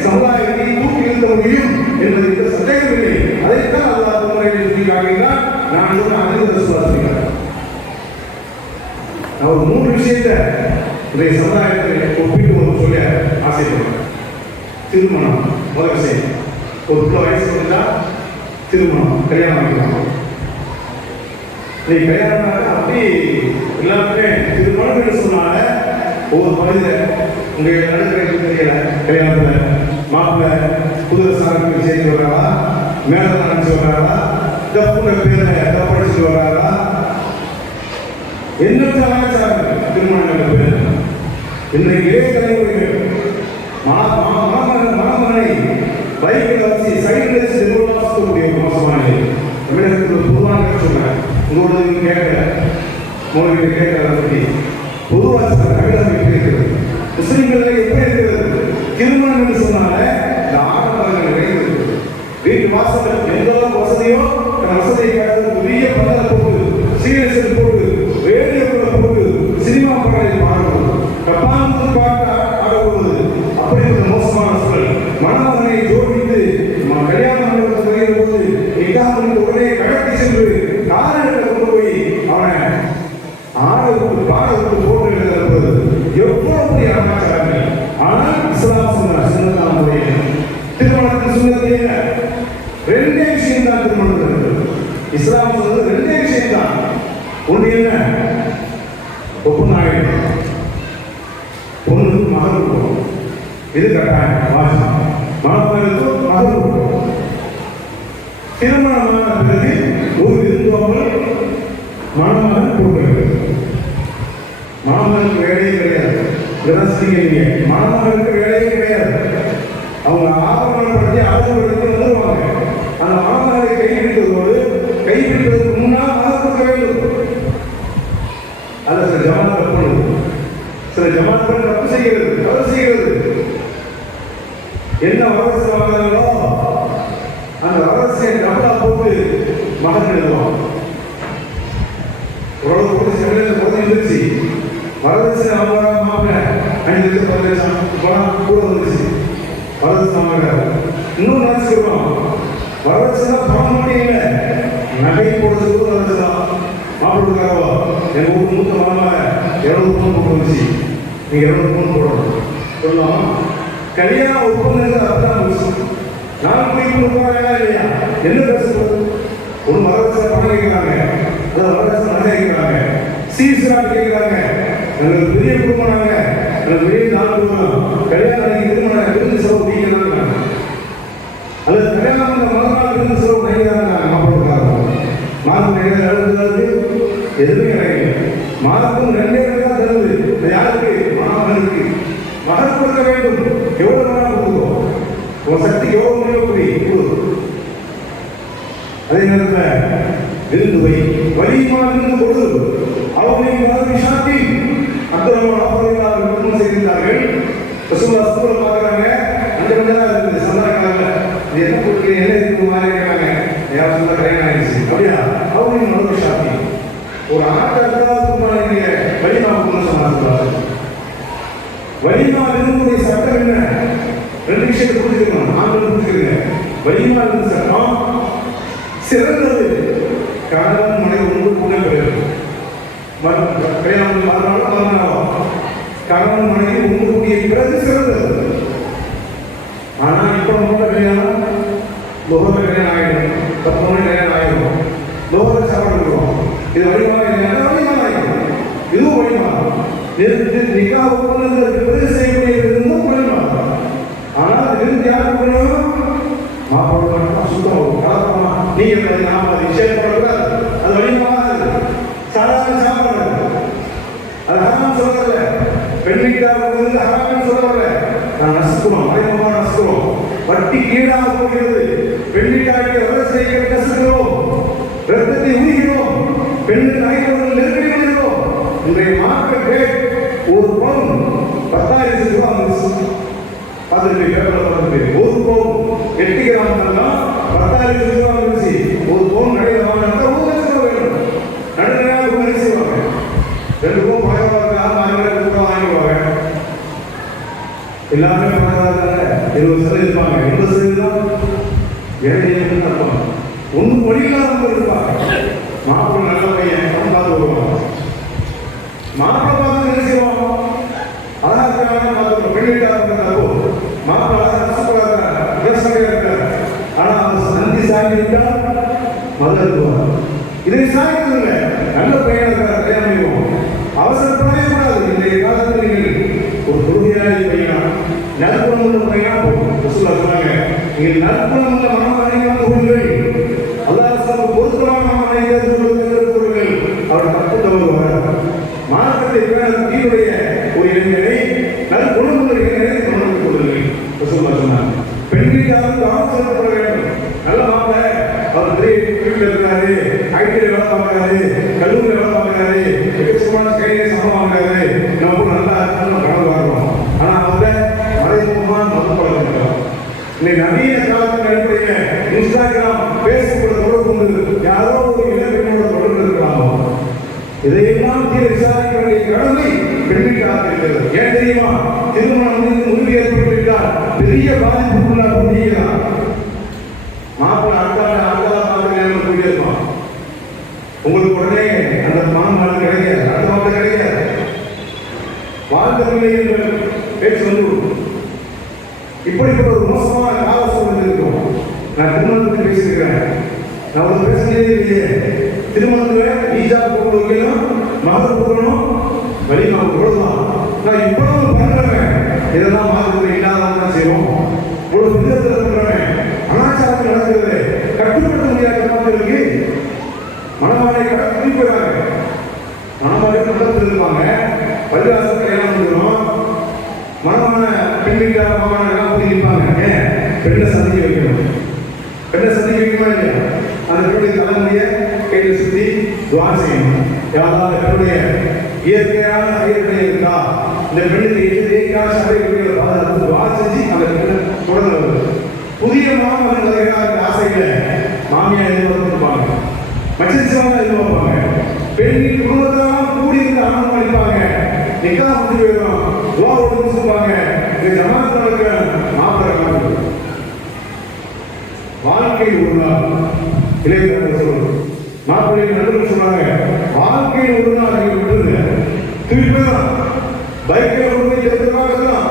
சமுதாயத்தை தூக்கி நிறுத்த முடியும் என்பது இந்த சந்தேகமில்லை. அதைத்தான் அல்லாஹ் முறையில் சொல்லி காட்டுகிறார். நான் சொன்ன அதில் விசுவாசிக்கிறேன். நான் ஒரு 3 விஷயத்தை இன்றைய சமுதாயத்தில் ஒப்பிட்டு சொல்ல ஆசைப்படுறேன். திருமணம் முதல் விஷயம். ஒரு பிள்ளை வயசு வந்தா திருமணம், கல்யாணம் ஆகிக்கலாம். நீ கல்யாணம் அப்படி எல்லாருமே திருமணம் என்று சொன்னால ஒவ்வொரு மனிதர் உங்க நடுத்தரைக்கு தெரியல. கல்யாணத்தில் மாப்பிள்ளை புது சாரத்துக்கு சேர்த்து வர்றாரா, மேலே நினைச்சு வர்றாரா, தப்புங்க பேரை படிச்சுட்டு வர்றாரா, எண்ணற்ற கலாச்சாரம் திருமணங்கள் பேர். இன்றைக்கு இளைய தலைமுறைகள் மாமனை பைக்கில் வச்சு சைக்கிள் வச்சு நிர்வாகக்கூடிய மோசமான தமிழகத்தில் பொதுவாக சொல்றேன். உங்களோட கேட்கல, உங்களுக்கு கேட்கல பற்றி பொதுவாக தமிழகம் இருக்கிறது. முஸ்லிம்கள் எப்படி இருக்கிறது? திருமணம் என்று சொன்னால இந்த ஆடம்பரங்கள் நிறைந்திருக்கிறது. வீட்டு வாசல் எந்த வசதியோ வசதியை காட்டுறது பெரிய பந்தலை போட்டு, சீரியல் போட்டு, ரேடியோக்களை போட்டு, சினிமா பாடலை பாடுவது, கப்பாந்து பாட்டு ஆடுவது, அப்படிப்பட்ட மோசமான சூழல். மணமகனை ஜோடித்து கல்யாணம் வருகிற போது நிக்காக உடனே கடத்தி சென்று காரணத்தை கொண்டு போய் அவனை ஆடவுக்கு பாடவுக்கு போட்டு எழுதுவது எவ்வளவு பெரிய கலாச்சாரங்கள். ஆனால் இஸ்லாம் சொன்ன சின்னதான முறையில் திருமணத்தில் சொன்னது என்ன? 2 விஷயம் தான் திருமணத்தில். இஸ்லாம் சொன்னது 2 விஷயம் தான். ஒன்று என்ன? ஒப்புநாயகம், பொண்ணு மகள் கொடுக்கும். இது கட்டாயம் வாசம். மணமகளுக்கு மகள் கொடுக்கும். திருமணமான பிறகு ஒரு விருந்தோம்பல் மணமகன் கொடுக்கிறது. மணமகனுக்கு வேலையே கிடையாது. மணமகனுக்கு வேலையே கிடையாது. அவங்க ஆபரணப்படுத்தி அழகுபடுத்தி வந்துடுவாங்க. அந்த மணமகளை கைப்பிடித்ததோடு கைப்பிடிப்பதற்கு முன்னால் மகள் கொடுக்க வேண்டும். அது சில ஜமாத் தப்பு பண்ணுது. சில ஜமாத்கள் தப்பு செய்கிறது, தவறு செய்கிறது. என்ன வரதட்சணை வாங்குறாங்களோ அந்த வரதட்சணையை டபுளா போட்டு மகன் எழுதுவாங்க. உறவு போட்டு செவிலில் போது இருந்துச்சு. வரதட்சணை வாங்குறா மாப்பிள்ள 5 லட்சம் 10 லட்சம் பணம் கூட வந்துச்சு. வரதட்சணை வாங்குறாரு. இன்னும் நினைச்சுக்கிறோம், வரதட்சணை பணம் மட்டும் இல்லை, நகை போடுறதுக்கு கூட வரதட்சணை. மாப்பிள்ளைக்காரவா எங்க ஊர் மூத்த மரமாக 200 பவுன் போட்டு வந்துச்சு, நீங்க 200 பவுன் போடணும் சொல்லலாம். கல்யாண ஒப்பந்தங்கள் அதான் விஷயம். நான் போய் கொடுப்பாங்க இல்லையா, என்ன பேசுறது? ஒரு வரதட்சணை பணம் கேட்கிறாங்க, அதாவது வரதட்சணை நகை கேட்கிறாங்க, சீசனாக கேட்கிறாங்க. எங்களுக்கு பெரிய குடும்பம், நாங்க எனக்கு பெரிய 4 குடும்பம், கல்யாணம் திருமண விருந்து செலவு நீங்க அல்லது கல்யாணம் மறுநாள் விருந்து செலவு நீங்க மாப்பிள்ளைக்காரங்க. மாதம் எழுதுறது எதுவுமே கிடையாது. மாதத்தும் 2 தான் தருது. யாருக்கு? மணமகனுக்கு. மகன் கொடுக்க வேண்டும். எவ்வளவு வேணாலும் கொடுக்கும். உன் சக்தி எவ்வளவு முடியக்கூடிய. அதே நேரத்தில் விருந்து வை, வலிமா விருந்து கொடு. அவர்களின் மாதிரி சாத்தி அப்துல் திருமணம் செய்திருந்தார்கள். பார்க்குறாங்க, 5 மணி நேரம் இருக்குது சந்தானக்காரங்க. இது என்ன கொடுக்குறீங்க, என்ன இருக்கு மாதிரி இருக்காங்க. யாரும் சொன்னா கல்யாணம் ஆயிடுச்சு அப்படியா? அவர்களின் மனது சாத்தி ஒரு ஆட்டத்துக்கு வலிமா கொடுன்னு சொன்னாங்க. வலிமா விரும்புடைய சட்டம் என்ன? 2 விஷயத்தை புரிஞ்சுக்கணும். ஆண்கள் புரிஞ்சுக்கங்க. வலிமா விருந்து சட்டம் சிறந்தது. கணவன் மனைவி ஒன்று கூட கிடையாது. கல்யாணம் மறுநாளும் கணவன் மனைவி ஒன்று கூடிய பிறகு சிறந்தது. ஆனால் இப்போ நம்ம கல்யாணம் முகத்தை கல்யாணம் ஆகிடும். 10 மணி நேரம் ஆகிடும். லோகத்தில் சாப்பாடு கொடுக்கும். இது வழிமாக வழிமாக ஆகிடும். இதுவும் வழிமாக நிக்காக பிறகு செய்யக்கூடியது இருந்தும் வழிமாக. ஆனால் இருந்து யார் கொடுக்கணும்? மாப்பிள்ளை மட்டும் சுத்தம் கலப்பமா நீங்க நாம விஷயம் பண்ணக்கூடாது. அது வழிமாக சாதாரண சாப்பாடு அது ஹராம் சொல்லல. பெண் வீட்டாளர் ஹராம் சொல்லல. நான் நசுக்கிறோம், மறைமுகமா நசுக்கிறோம். வட்டி கீழாக போகிறது. பெண் வீட்டாளருக்கு எவ்வளவு செய்ய நசுக்கிறோம், ரத்தத்தை ஊகிறோம், பெண்ணுக்கு நகைப்பொருள் நெருக்கடி பண்ணுகிறோம். இன்றைய மார்க்கெட் ரேட் ஒரு பவுன் 10,000 ரூபாய். பார்த்துட்டு பேப்பரில் ஒரு பவுன் 8 கிராம் 10,000 ரூபாய் இருந்துச்சு. ஒரு பவுன் கடையில் வாங்கினா 1 லட்சம் ரூபாய் வேணும். நடுநிலையாக ஒரு செய்வாங்க. 2 பவுன் பழக்கம் வாங்கிடுவாங்க. எல்லாருமே பழகாதாங்க 20% இருப்பாங்க. 80% தான் ஏழைகள் இருப்பாங்க. ஒன்றும் மொழியில்லாத இருப்பாங்க. மாப்பிள்ளை நல்ல பையன் பார்த்து வருவாங்க. மாப்பிள்ளை பார்த்து என்ன செய்வாங்க? அழகாக பார்த்து பெண்ணிட்டாங்க. மாப்பிள்ளை அழகாக இருக்காரு. ஆனால் அவர் நந்தி சாகிவிட்டால் மதம் இதை சாகிக்கல. நல்ல பையன் இருக்கிறார், கல்யாணம் செய்வோம். அவசரப்படவே கூடாது. இன்றைய காலத்தில் நீங்கள் ஒரு தொழுகையாளி பையனா நற்குணம் உள்ள பையனா போகும். சொன்னாங்க, நீங்கள் நற்குணம் உள்ள மனமனை கொள்ளுங்கள். அல்லாஹ் பொருத்தமான மனமனை கொள்ளுங்கள். அவர் தப்பு தவறுவார். மார்க்கத்தை தீனுடைய ஒரு இளைஞரை நற்குணம் உள்ள இளைஞரை மனதில் கொள்ளுங்கள் சொன்னாங்க. பெண்களுக்காக அவசரப்பட வேண்டும். நல்ல மாப்பிள்ளை அவர் பெரிய வீட்டில் இருக்கிறாரு, ஐடியில் வேலை பார்க்கிறாரு, கல்லூரியில் வேலை பார்க்கிறாரு, சும்மா கையிலே சம்பளம் வாங்குறாரு, நம்ம நல்லா கடன் வாங்குறோம். ஆனால் அவங்க மறைமுகமாக மதம் பழக்கம். இன்னைக்கு நவீன காலத்தின் அடிப்படையில் இன்ஸ்டாகிராம், பேஸ்புக் தொடர்பு கொண்டு யாரோ ஒரு இளைஞர்களோட தொடர்பு இருக்கிறாங்க. இதையெல்லாம் தீர விசாரிக்க வேண்டிய கடமை பெண்களுக்காக இருக்கிறது. ஏன் தெரியுமா? திருமணம் முடிவு ஏற்பட்டுவிட்டால் பெரிய பாதிப்புக்குள்ளாக முடியலாம். மாப்பிள்ளை அடுத்த போயிருப்பான். உங்களுக்கு உடனே அந்த மாநாடு கிடைக்காது, அடுத்த மாப்பிள்ளை கிடைக்காது. வாழ்க்கை என்று பேச்சு வந்து இப்படிப்பட்ட ஒரு மோசமான கால சூழ்நிலை இருக்கும். நான் திருமணத்தை பேசியிருக்கிறேன். நான் ஒரு பேசினதே இல்லையே. திருமணத்தில் ஈஜா போட்டு வைக்கணும், மகர் போடணும், வழிமாக கொடுக்கலாம். நான் இவ்வளவு பண்றேன். இதெல்லாம் மாதத்தில் இல்லாதான் செய்வோம். இவ்வளவு விதத்தில் பண்றேன். அனாச்சாரத்தில் நடக்கிறது. கட்டுப்படுத்த முடியாத மக்களுக்கு மனமாலை கடத்தி போயிடாங்க. மனமாலை மண்டலத்தில் இருப்பாங்க. பரிவாசம் கல்யாணம் வந்துடும். மனமான பெண்ணிக்காக மகமான எல்லாம் போய் நிற்பாங்க. பெண்ணை சந்திக்க வைக்கணும். பெண்ணை சந்திக்க வைக்குமா இல்லையா? அந்த பெண்ணுடைய தலைமுறைய கையில் சுற்றி துவா செய்யணும். யாராவது பெண்ணுடைய இயற்கையான சைடுடைய இருக்கா, இந்த பெண்ணுக்கு இயற்கையான சைடுடைய பாதுகாப்பு துவா செஞ்சு அந்த பெண்ணை தொடர்ந்து புதிய மாணவர்கள் வருகிறார். ஆசைகளை மாமியார் எதிர்பார்த்துருப்பாங்க, மச்சிருச்சவங்க எதிர்பார்ப்பாங்க. பெண்ணின் குடும்பத்தெல்லாம் கூடி இருந்து ஆனந்தம் அளிப்பாங்க. நிக்கா முடிஞ்சு போயிடும், துவா ஓட்டு சொல்லுவாங்க. இந்த ஜமாத் நடக்கிற மாப்பிள்ளை வாழ்க்கையில் ஒரு நாள் இளைஞர்கள் சொல்லணும். மாப்பிள்ளை நண்பர்கள் சொன்னாங்க, வாழ்க்கையில் ஒரு நாள் நீங்கள் விட்டுருங்க. திருப்பதான் பைக்கில் கொண்டு போய் எடுத்துக்கலாம்,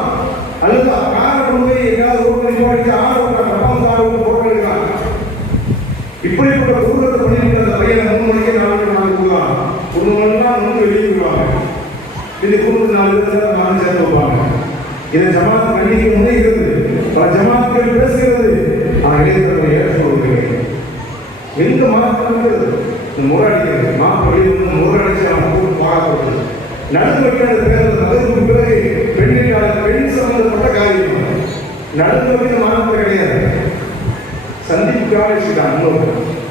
அல்லது காரை கொண்டு போய் எங்கேயாவது ரோடு நிப்பாட்டி ஆரோக்கியம் போட்டு எடுக்கலாம். இப்படிப்பட்ட ஊரத்தை பண்ணிட்டு அந்த பையனை 3 மணிக்கு 4 மணிக்கு போகலாம். 1 மணினா 3 வெளியே போயிடுவாங்க. இந்த குடும்பத்து 4 பேர் 4 சேர்த்து வைப்பாங்க. இதை ஜமாத் கண்டிக்க முன்னேறது. பல ஜமாத்துகள் பேசுகிறது. ஆனால் இளைஞர்களை ஏற்றுக்கொள்கிறது. எந்த மாற்றங்கிறது முறையடிக்கிறது. மாப்பிள்ளை முறையடிச்சு அவங்க பார்க்கப்படுது. நடந்து வைக்கிற பேர் அதற்கு பிறகு பெண்ணிற்கான பெண் சம்பந்தப்பட்ட காரியம் நடந்து வைக்கிற மாற்றம் கிடையாது. சந்திப்புக்காக வச்சுட்டாங்க.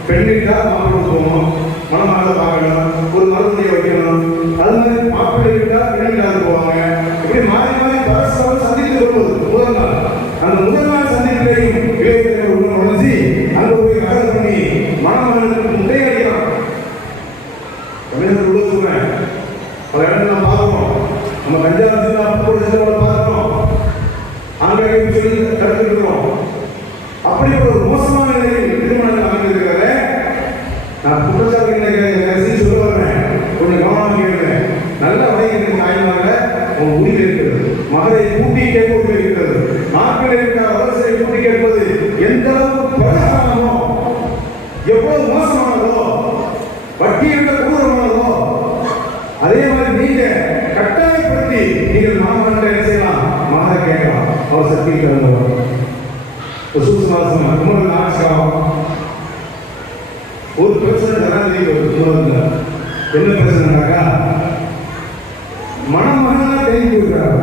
பெண்ணிற்காக மாப்பிள்ளை போகணும், மனமாக பார்க்கணும், ஒரு மருத்துவத்தை வைக்கணும். அது மாதிரி மாப்பிள்ளை விட்டால் பெண்ணிற்காக போவாங்க. இப்படி மாறி மாறி பரஸ்பரம் சந்தித்து வருவது முதல் நாள். அந்த முதல் நாள் சந்திப்பிலையும் இளைஞர்கள் உள்ள நுழைஞ்சி அங்கே போய் நகர் பண்ணி மனமனத்துக்கு முட்டையடிக்கலாம். தமிழர்கள் உள்ள சொல்றேன், பல இடங்கள் நாம் பார்க்கிறோம். நம்ம தஞ்சாவூர் ஜில்லா அப்போது பார்க்கிறோம். அங்கே சொல்லி தடுத்துக்கிறோம். அப்படி ஒரு மோசமான நிலையில் திருமணங்கள் அமைந்திருக்கிறத நான் குற்றச்சாட்டு சொல்ல வரேன். கொஞ்சம் கவனமாக விசுவாசம் குமரன் ஆட்சியாகும். ஒரு பிரச்சனை ஜனாதிபதி என்ன பிரச்சனைனாக்கா, மணமகனா தேங்கி இருக்கிறார்,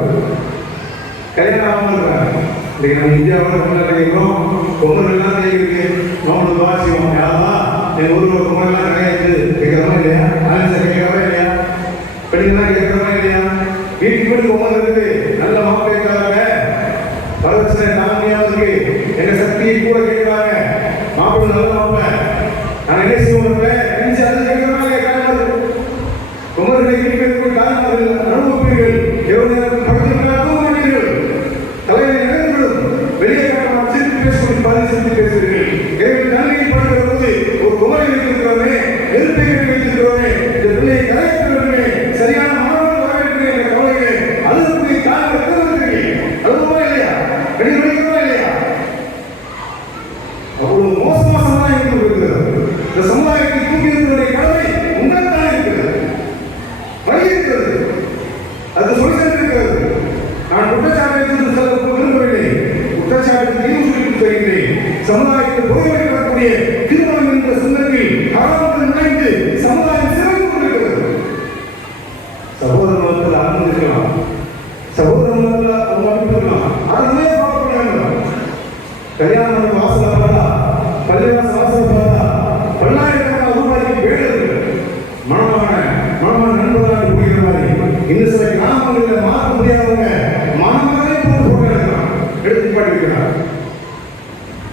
கல்யாணம் இருக்கிறார். இன்னைக்கு நம்ம இந்தியாவில் கொண்டாடுகிறோம், பொங்கல் எல்லாம் தேங்கிருக்கு. நம்மளுக்கு வாசியம் யாரா என் ஊரில் பொங்கல்லாம் நிறைய இருக்குது. கேட்குறமா இல்லையா? ஆன்சர் கேட்குறமா இல்லையா? பெண்கள்லாம் கேட்குறமா இல்லையா? வீட்டுக்கு வீட்டு பொங்கல் இருக்குது, நல்ல மாப்பிள்ளை இருக்கிறாங்க, வரதட்சணை தாமியாக இருக்கு, எங்க சக்தியை கூட கேட்கிறாங்க, மாப்பிள்ளை நல்ல மாப்பிள்ளை. நான் என்ன செய்வோம்? அது கேட்கிறமா இல்லையா? காரணம் குமரனை வீட்டுக்கு தாய்மார்கள் அனுபவப்பீர்கள், எவ்வளவு நேரம் படுத்திருக்கிறார்கள் தலைவரை இழந்துவிடும். வெளியே காரணம் சிரித்து பேசுவது பாதி சிரித்து பேசுவீர்கள். எனவே நன்மையை படுகிற போது ஒரு குமரை வைத்திருக்கிறோமே, நெருப்பை வைத்திருக்கிறோமே, இந்த பிள்ளையை கலைக்க வேண்டுமே, சரியான மாணவர்கள் வர வேண்டுமே என்ற கவலைகளை அதுக்கு காரணம் அதுவா இல்லையா? வெளிப்படுகிறதா இல்லையா? அவ்வளவு மோசமான சமுதாயம் இருக்கிறது. இந்த சமுதாயத்தை தூக்கி இருக்கிற கடமை உங்கள்தான் இருக்கிறது, வழி இருக்கிறது, அது சொல்லி சென்றிருக்கிறது. நான் குற்றச்சாட்டை சொல்ல விரும்பவில்லை, குற்றச்சாட்டு தீர்வு சொல்லி தருகிறேன். சமுதாயத்தில் போய்விடக்கூடிய திருமணம் என்ற சின்னத்தில் காலத்தில் நுழைந்து சமுதாயம் சிறந்து கொண்டிருக்கிறது. சகோதரர்கள் அனுமதிக்கலாம், சகோதரர்கள் அனுமதிக்கலாம், அதுவே பார்க்க வேண்டும். கல்யாணம் வாசல பார்த்தா, பள்ளிவாச வாசல பார்த்தா பல்லாயிரக்கணக்கான ரூபாய்க்கு வேலை மணமான நண்பர்களாக கூடிய மாதிரி இன்னும் சில கிராமங்களில் மாற்ற முடியாதவங்க மனமாகவே போட்டு எடுத்து பாட்டிருக்கிறார்.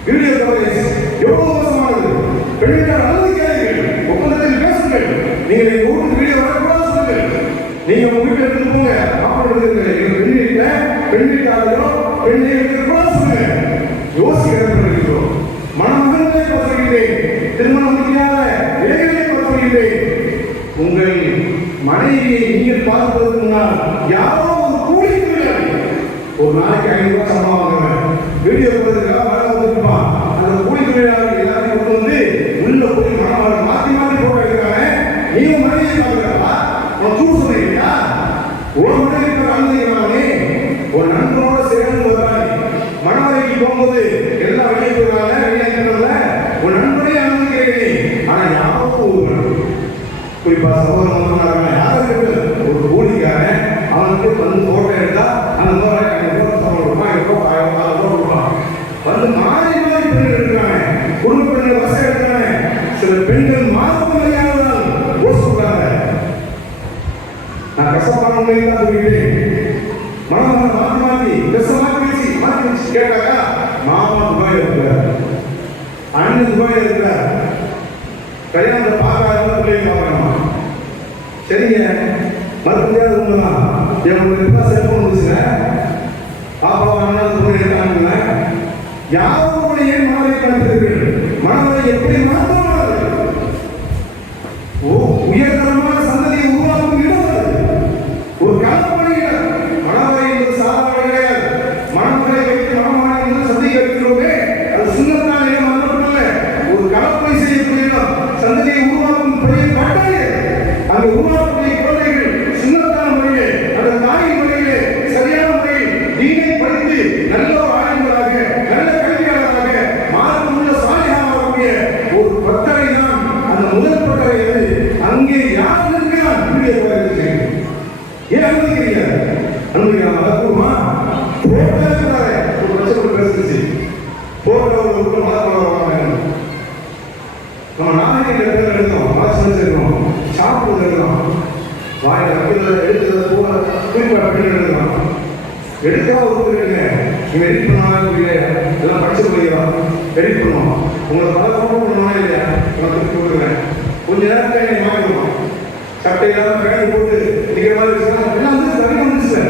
வீடியோ கவரேஜ் எவ்வளவு மோசமானது. பெண்கள் அனுமதிக்காதீர்கள், ஒப்பந்தத்தில் பேசுங்கள். நீங்கள் எங்க ஊருக்கு வீடியோ வரக்கூடாது சொல்லுங்கள். நீங்க உங்க வீட்டில் எடுத்து போங்க, பெண் வீட்டாளரோ பெண்ணை எடுத்துக்கூடாது சொல்லுங்க. யோசிக்கிறோம். மணமகனை சொல்கிறேன், திருமணம் முடியாத இளைஞர்களை சொல்கிறேன். உங்கள் மனைவியை நீங்கள் பார்ப்பதற்கு முன்னால் யாரோ ஒரு கூலி தொழிலாளி ஒரு நாளைக்கு 500 ரூபாய் சம்பளம் வாங்குவேன், வீடியோ போடுறதுக்காக வேலை வந்துருப்பான். அந்த கூலி தொழிலாளி எல்லாத்தையும் கொண்டு வந்து உள்ள போய் மணமகளை மாற்றி மாற்றி போட்டு எடுக்கிறாங்க. நீயும் மனைவியை பார்க்கிறா, உன் சூடு சொன்னீங்களா? ஒரு மனைவி அனுமதிக்கிறானே, ஒரு நண்பனோட சேர்ந்து வர்றாங்க. மணவரைக்கு போகும்போது எல்லாம் வெளியே போயிடுறாங்க, வெளியே ஒரு நண்பனே அனுமதிக்கிறேன். ஆனா யாரும் குறிப்பா சகோதரன் யாரும் ஒரு கூலிக்காரன் அவனுக்கு வந்து போட்டோ எடுத்தா அந்த வந்து மாறி மாறி பெண்கள் எடுக்கிறாங்க, குடும்ப பெண்கள் வசதி எடுக்கிறாங்க. சில பெண்கள் மாற்றம் மரியாதைதான் யோசிக்கிறாங்க. நான் கஷ்டப்பாடு தான் சொல்லிக்கிறேன். மனமகன் மாற்றி மாற்றி மாற்றி வச்சு கேட்டாக்கா, மாமா துபாயில் இருக்கிறார், அண்ணன் துபாயில் இருக்கிறார், கல்யாணத்தை பார்க்காத பிள்ளைங்க பார்க்கணுமா? சரிங்க, மறுக்க முடியாத உண்மைதான். எங்களுக்கு செல்போன் வந்துச்சுங்க, பாப்பா அண்ணா துணை எடுத்தாங்க. யாரும் ஏன் மனதை கணித்தீர்கள்? மனதை எப்படி மாற்றமானது? உயர்தரமான சந்ததியை உருவாக்கும் இடம் ஒரு கலப்பணி இடம். மனதை என்பது சாதாரண கிடையாது. மனதை வைத்து மனமான சந்தையை வைக்கிறோமே, அது சின்னத்தான் இடம் அல்ல, ஒரு கலப்பணி செய்யக்கூடிய இடம். சந்ததியை உருவாக்கும் பெரிய கட்டாய அங்கு உருவாக்கக்கூடிய குழந்தைகள் சின்னத்தான முறையிலே, அந்த தாயின் முறையிலே சரியான முறையில் தீனை படித்து நல்ல ஒரு ஆளுங்களாக, நல்ல கல்வியாளராக மாறுமுள்ள சாலியாக வரக்கூடிய ஒரு பட்டறை தான் அந்த முதல் பட்டறை. அங்கே யார் இருக்கிறார்? ஏன் அனுமதிக்கிறீங்க? அனுமதிக்கிறாங்க அனுப்புமா ஒரு லட்சம் பேசுச்சு போட்டோ நம்ம நாளைக்கு எழுதணும், வாசல் எழுதணும், சாப்பிடுறது எழுதணும், வாயில வைக்கிறது எடுக்கிறது போல குறிப்பாக எழுதணும். எடுக்காம ஒருத்தருங்க நீங்க எடிட் பண்ணாலும் எல்லாம் படிச்சு போகிறோம், எடிட் பண்ணுவோம். உங்களை பல கம்பெனி பண்ணுவோம் இல்லையா? நான் திருப்பி கொடுக்குறேன். கொஞ்ச நேரத்தில் என்னை மாற்றிடுவோம். சட்டையெல்லாம் பேண்ட் போட்டு நிற்கிற மாதிரி எல்லாம் வந்து சரியாக வந்துச்சு.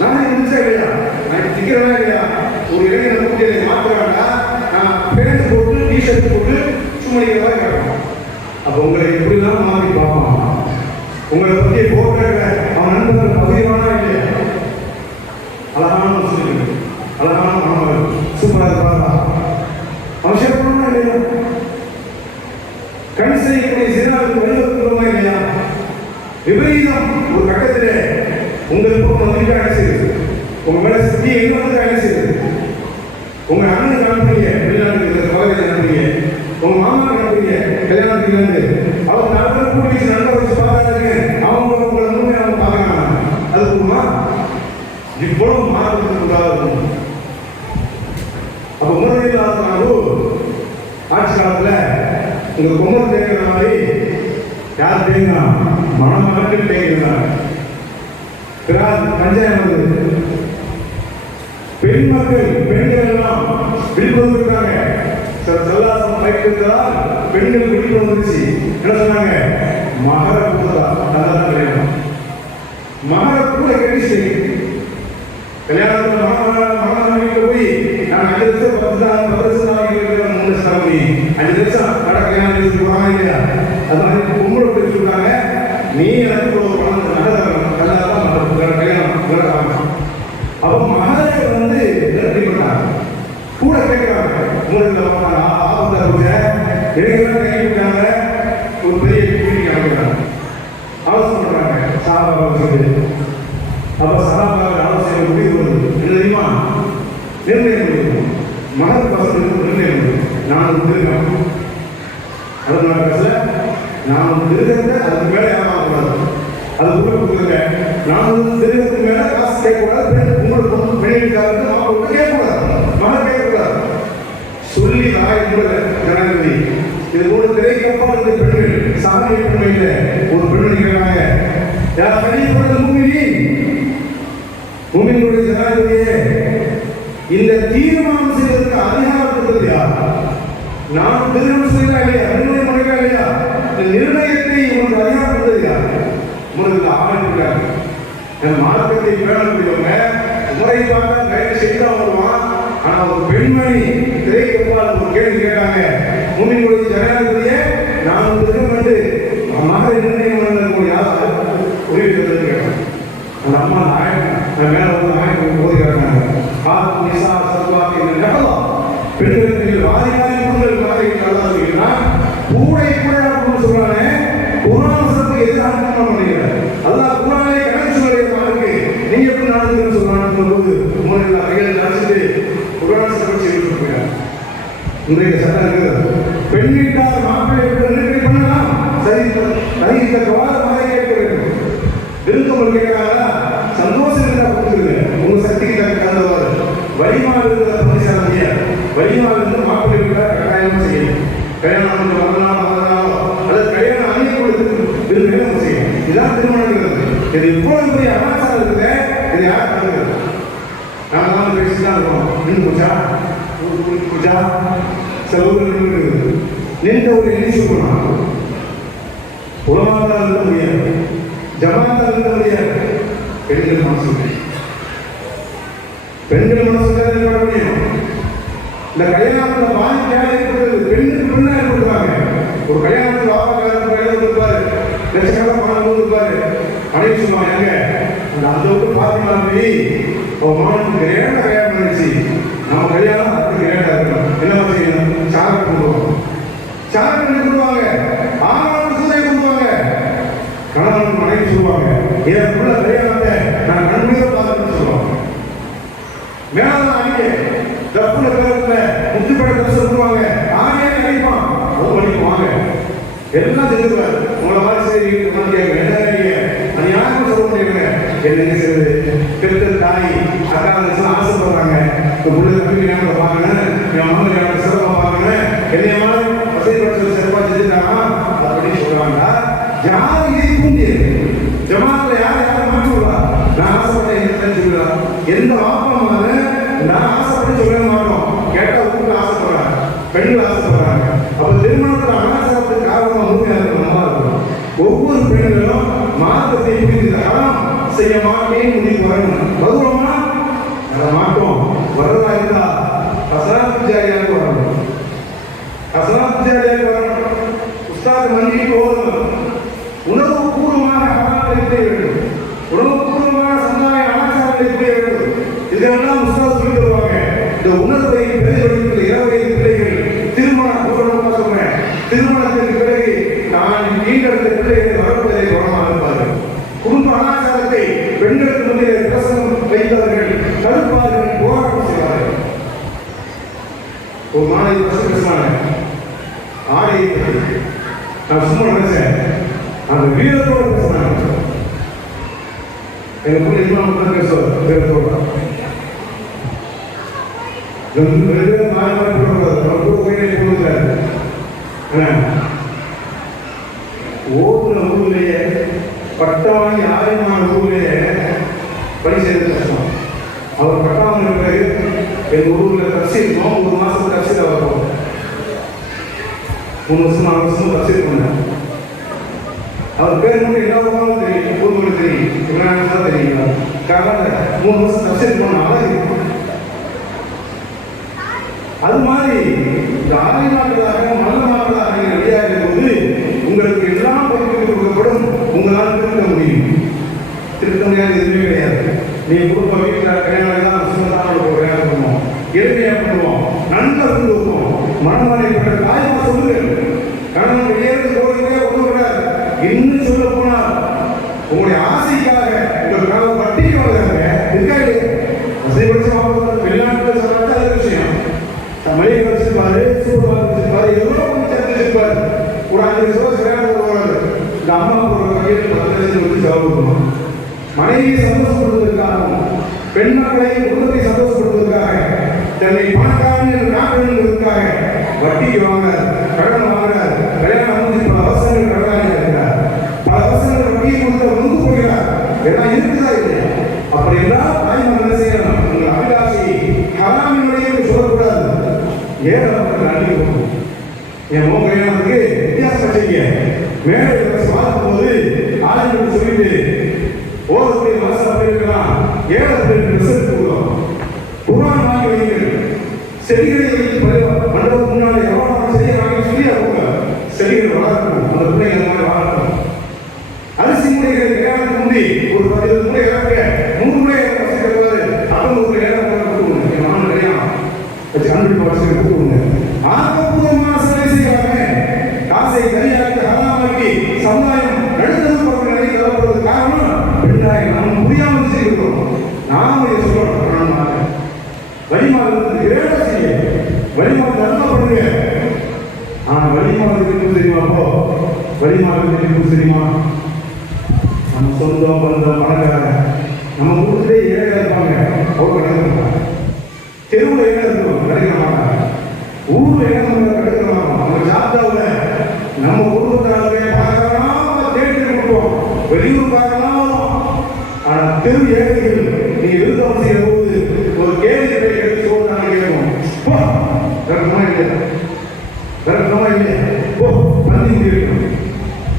நானே வந்துச்சா இல்லையா? நான் நிற்கிறதா இல்லையா? ஒரு இளைஞரை கூட்டி என்னை மாற்றுறாங்கன்னா நான் பேண்ட் போட்டு டிஷர்ட் போட்டு சும்மா நிற்கிற மாதிரி கிடக்கும். அப்போ உங்களை எப்படிலாம் மாற்றி பார்ப்பான். உங்களை பற்றி போட்டு அவன் நண்பர்கள் பகுதிவானா இல்லையா? அழகான முஸ்லீம், அழகான மாணவர், சூப்பராக இருப்பாரா? அவன் ஷேர் பண்ணா இல்லையா? கண் செய்யக்கூடிய சீனாவுக்கு வழிவகுக்கிறோமா இல்லையா? விபரீதம் ஒரு கட்டத்தில் உங்களுக்கு நம்பிக்கை அழைச்சிருக்கு, உங்க மேல சித்தி எங்க வந்து அழைச்சிருக்கு. உங்க அண்ணனுக்கு அனுப்புறீங்க வெளிநாட்டுக்கு பகுதியில் அனுப்புறீங்க, உங்க மாமாவுக்கு அனுப்புறீங்க கல்யாணத்துக்கு இருந்து, அவங்க நல்ல கூட்டி வச்சு நல்ல வச்சு பார்த்தாங்க, அவங்க உங்களை முழுமையாக அவங்க பார்க்கறாங்க. அது கூடுமா? இவ்வளவு மாற்றத்துக்கு அப்ப முறையில் ஆட்சி காலத்துல உங்க குமர் தேங்கிற மாதிரி யார் தேங்கினா மணமகன் தேங்கிறாங்க. பஞ்சாயம் பெண் மக்கள் பெண்கள் எல்லாம் விழிப்புணர்வு இருக்காங்க. சல்லாசம் வைத்திருந்தால் பெண்கள் விழிப்புணர்வு வந்துச்சு. என்ன சொன்னாங்க? மகர கூடா அதான் கல்யாணம். மகர கூட கழிச்சு கல்யாணத்துல மகன் வீட்டில் போய் நான் 5 லட்சம் 10 லட்சம் 3 சாமி 5 லட்சம் கல்யாணம் போறாங்க இல்லையா? அது மாதிரி கும்பல போய் சொல்றாங்க, நீ எனக்கு ஒரு பணம் நல்லதான் கல்யாணம். அப்போ மகரை வந்து நிறுத்தி பண்ணாங்க, கூட கேட்கிறாங்க. 3 கைவிட்டாங்க, ஒரு பெரிய கூட்டணி அமைக்கிறாங்க, ஆலோசனை பண்றாங்க சாபாபாவுக்கு. அப்ப சகாபாக ஆலோசனை முடிவு வருது. என்ன தெரியுமா? நிர்ணயம் முடிவு மகர் பசங்க நிர்ணயம் முடிவு. நான் திருக்கேன், அதனால பேசல, நான் திருக்கத்தை அதுக்கு மேலே ஏமாறக்கூடாது, அது கூட கொடுக்குறங்க. நான் திருக்கத்துக்கு மேலே காசு கேட்கக்கூடாது, உங்களுக்கு வெளியிட்டாரு மாப்பிள்ளை கேட்கக்கூடாது, மகர் கேட்கக்கூடாது சொல்லி தாய் கூட ஜனாதிபதி இது கூட திரைக்கப்பா இருந்த பெண்கள் சாதனை பெண்மையில ஒரு பெண்மணி கேட்கிறாங்க, யார் கழிவுறது பூமியினுடைய ஜனாதிபதியே, இந்த தீர்மானம் செய்வதற்கு அதிகாரம் கொடுத்தது யார்? நான் திருமணம் செய்யலாம் இல்லையா, நிர்ணயம் பண்ணிக்கலாம் இல்லையா? இந்த நிர்ணயத்தை உங்களுக்கு அதிகாரம் கொடுத்தது யார்? உங்களுக்கு ஆரம்பிக்கிறார். மார்க்கத்தை பேணக்கூடியவங்க முறை பார்க்க கைது செய்து வருவான். ஆனா ஒரு பெண்மணி திரைக்கப்பால் ஒரு கேள்வி கேட்டாங்க, பூமியினுடைய ஜனாதிபதியே, நான் திருமணம் மகளை நிர்ணயம் பண்ணக்கூடிய யார் உரிமை கேட்டாங்க. அந்த அம்மா மேல வந்து ஆயிரம் போதுகிறாங்க. பெண்களுக்கு வாதிகாரி கூடை கூட சொல்றாங்க, குரானுக்கு எதிராக பண்ணிக்கிறார். அதான் குரானை கணக்கு சொல்லுங்க, நீங்க எப்படி நடந்துன்னு சொல்றாங்க போது கையில் நினைச்சிட்டு குரான் சபை செய்திருக்கிறார். இன்றைக்கு சட்டம் இருக்குது, பெண் வீட்டார் மாப்பிள்ளை நிர்ணயம் பண்ணலாம், சரி சரி தக்கவாறு மகை கேட்க வேண்டும். விருந்தவர்கள் கேட்கிறாங்களா, சந்தோஷம் இருந்தா கொடுத்துருங்க, உங்க சக்திக்கு தகுந்தவாறு. வலிமா இருக்கிற பரிசாரதிய வலிமா இருந்து மாப்பிள்ளை வீட்டார் கட்டாயம் செய்யணும். கல்யாணம் மறுநாளோ அல்லது கல்யாணம் அணிய கொடுத்து விரும்புகிறோம் செய்யும். இதுதான் திருமணம். இது இவ்வளவு பெரிய அனாச்சாரம் இருக்குது, இது யார் பண்ணுறது? நாம தான் பேசிதான் இருக்கோம். நின்று பூஜா பூஜா சில ஊர்கள் இருக்குது, நின்ற ஒரு எண்ணி சொல்லணும். உலமாதான் இருக்க முடியாது, ஜமாத்தான் இருக்க முடியாது. பெண்கள் மனசு பெண்கள் மனசு ஏற்பட முடியும். இந்த கல்யாணத்தில் பாதிக்காக இருக்கிறது பெண்ணுக்கு பெண்ணா ஏற்படுவாங்க. ஒரு கல்யாணத்துக்கு ஆபாக்காரர் கையில் கொடுப்பாரு, லட்சக்கணக்கான பணம் கொடுப்பாரு, அனைத்து சொல்லுவாங்க, அந்த விட்டு பாத்திமா போய் அவன் மாவட்டத்துக்கு கிரேண்டா கல்யாணம் பண்ணிச்சு, நம்ம கல்யாணம் அதுக்கு கிரேண்டா இருக்கணும். என்ன செய்யணும்? சாரை கொடுப்பாங்க, சாரை கொடுப்பாங்க, ஆமாம் சூதை கொடுப்பாங்க. கணவன் மனைவி சொல்லுவாங்க, என் பிள்ளை கல்யாணத்தை நான் நன்மையாக பார்க்கணும்னு சொல்லுவாங்க. மேலாம் அணிக்க தப்புல பேரத்துல முத்துப்பட கசு சொல்லுவாங்க, ஆணையே நினைப்பான் அவங்க பண்ணிக்குவாங்க, எல்லாம் செஞ்சுருவார். உங்களை மாதிரி சரி கேட்க அது யாருக்கும் சொல்ல முடியுங்க. என்னங்க செய்வது? பெற்ற தாய் அக்கா ஆசைப்படுறாங்க, இந்த பிள்ளை தம்பி ஞாபகம் பார்க்கணும், என் மகன் ஞாபகம் சிறப்பாக பார்க்கணும், என்னைய மாதிரி வசதி பட்சத்தில் சிறப்பாக செஞ்சுட்டாங்க அப்படின்னு சொல்றாங்க. யாரும் இதை முடியாது. ஜமாத்துல யார் யாரும் மாற்றுவா? நான் ஆசைப்பட்டேன் சொல்லுவா. எந்த வாப்பமான நான் ஆசைப்பட்டு சொல்ல மாட்டோம். கேட்டா ஊருக்கு ஆசைப்படுறாங்க, பெண்கள் ஆசைப்படுறாங்க. அப்ப திருமணத்துல அனாசாரத்துக்கு காரணமா உண்மையாக இருக்கணும். ஒவ்வொரு பெண்களும் மார்க்கத்தை புரிந்து ஹராம் செய்ய மாட்டேன் முடிவு வரணும். வருவோமா? அதை மாட்டோம். வரதா இருந்தா ஹசனாத் ஜாரியாக வரணும், ஹசனாத் ஜாரியாக வரணும். உஸ்தாத் மன்னிக்கு போகணும். உணவு பூர்வமான ஹராத்தை புரிய வேண்டும், உணவு பூர்வமான சமுதாய அனாச்சாரத்தை புரிய வேண்டும். இதெல்லாம் உஸ்தாத் சொல்லி தருவாங்க. இந்த உணர்வை பிரதிபலிக்கிற 20 வயது பிள்ளைகள் திருமணம் பூர்வமாக சொல்றேன், திருமணத்திற்கு பிறகு நான் நீண்டெடுத்த பிள்ளைகளை வளர்ப்பதை கவனமாக இருப்பார்கள். குடும்ப அனாச்சாரத்தை பெண்களுக்கு முன்னே பிரசனம் வைத்தவர்கள் தடுப்பார்கள், போராட்டம் செய்வார்கள். தாயை பற்றி நான் சும்மா நினைச்சேன். அந்த வீரத்தோடு பேசினாங்க. எனக்குள்ள இன்னும் பேசுவார் வீரத்தோட ஓடுற ஊர்லேயே பட்டவாங்கி 1000 ஊர்லேயே பணி செய்யறது கஷ்டம். அவர் பட்டவாங்க பிறகு எங்கள் ஊரில் தப்சீல் 1 மாதம் தப்சீல் வரும். 3 வருஷம் 4 வருஷமும் தப்சீல் பண்ணார். அவர் பேர் மட்டும் எல்லா ஊரும் தெரியும், ஊர்களுக்கு தெரியும், என்ன தெரியுங்களா? காரணம் 3 வருஷம் தப்சீல் பண்ண அது மாதிரி இந்த ஆதிநாட்களாக நல்ல நாட்களாக நீங்கள் ரெடியாக போது உங்களுக்கு எல்லாம் பொறுப்பு கொடுக்கப்படும். உங்களால் திருத்த முடியும். திருத்த முடியாது எதுவுமே கிடையாது. நீங்கள் குடும்ப வீட்டில் கல்யாணம் தான் சுமத்தான ஒரு கல்யாணம் பண்ணுவோம், எளிமையாக பண்ணுவோம், நல்ல இருந்து வைப்போம். மனமாறிப்பட்ட தாய்மா சொல்லுங்கள். கணவன் வெளியேறது போகிறதே ஒன்றும் கிடையாது. இன்னும் சொல்ல போனால் உங்களுடைய ஆசைக்காக உங்கள் கணவன் வட்டிக்கு வாங்குறாங்க இருக்கா இல்லையா? வசதிபட்சம் வெளிநாட்டில் சொன்னாலும் அது விஷயம். மளிகை வச்சிருப்பாரு, சூப்பர் வச்சிருப்பாரு, எவ்வளோ கொஞ்சம் சேர்த்து வச்சிருப்பாரு. ஒரு 5 லட்சம் சேரம் போவாரு. இந்த அம்மா ஒரு வகையில் 10 லட்சம் வச்சு செலவு பண்ணுவோம். மனைவியை சந்தோஷப்படுவதற்காகவும் பெண் மக்களை குடும்பத்தை சந்தோஷப்படுவதற்காக தன்னை பணக்காரன் என்று காட்டுவதற்காக வட்டிக்கு வாங்குறார், கடன் வாங்குறார். கல்யாணம் வந்து பல அவசரங்கள் கடனாக இருக்கிறார். பல அவசரங்கள் வட்டியை கொடுத்த வந்து போகிறார். எல்லாம் இருக்குதா இல்லையா? அப்படி எல்லாம் தாய்மார் என்ன செய்யணும்? உங்கள் அபிலாஷை ஹராமின் வழியில் சொல்லக்கூடாது. ஏன் நன்றி என் மோ கல்யாணத்துக்கு வித்தியாசம் செய்ய மேலே பார்க்கும்போது ஆளுநர் சொல்லிட்டு ஓரத்தை மனசில் அப்படி இருக்கலாம். 7 பேருக்கு ரிசல்ட் கொடுக்கும். குரான் வாங்கி வைங்கள். செடிகளை வைத்து மண்டபம் முன்னாடி எவ்வளோ செடியை வாங்கி சொல்லி அவங்க செடிகள் வளர்க்கணும். அந்த பிள்ளைங்க அந்த மாதிரி வளர்க்கணும். அரிசி முறைகளை கல்யாணத்துக்கு முந்தி ஒரு 10 முறை இறக்க 3 முறை வசிக்கிறவாரு. அவங்க ஒரு இடம் கொடுக்கணும். என் மகன் கல்யாணம் வச்சு கண்டுபிடிப்பு வசதி கொடுக்கணும். ஆக்கப்பூர்வமான சேவை செய்யலாமே. காசை தனியாக்கி ஹராமாக்கி சமுதாயம் நடுத்தர மக்கள் நிலை தரப்படுவது காரணம் பெண்ணாய் நாம் புரியாமல் செய்கிறோம். நாம் இதை சொல்றோம். வழிமாறுறது கிரேடா செய்ய வழிமாறு நல்லா பண்ணுங்க. ஆனால் வழிமாறுறது தெரியுமா? அப்போ வழிமாறுறது தெரியுமா? நம்ம சொந்தம் பந்தம் பணக்காரங்க நம்ம வீட்டிலே ஏழை இருப்பாங்க. அவங்க கிடைக்கிறாங்க. தெருவில் ஏழை இருக்கும் கிடைக்க மாட்டாங்க. ஊர்ல ஏழை கிடைக்க மாட்டோம். நம்ம ஜாப்தாவில் நம்ம குடும்பத்தாரே பணக்காரனா தேடி கொடுப்போம். வெளியூர்காரனா வரும். ஆனால் தெரு ஏழைகள் நீங்க விருத்தம் செய்ய போது ஒரு கேள்வி எடுத்து சொல்றாங்க கேட்கும். வேறமா இல்லையா? வேறமா இல்லையா? பண்ணி இருக்கணும்.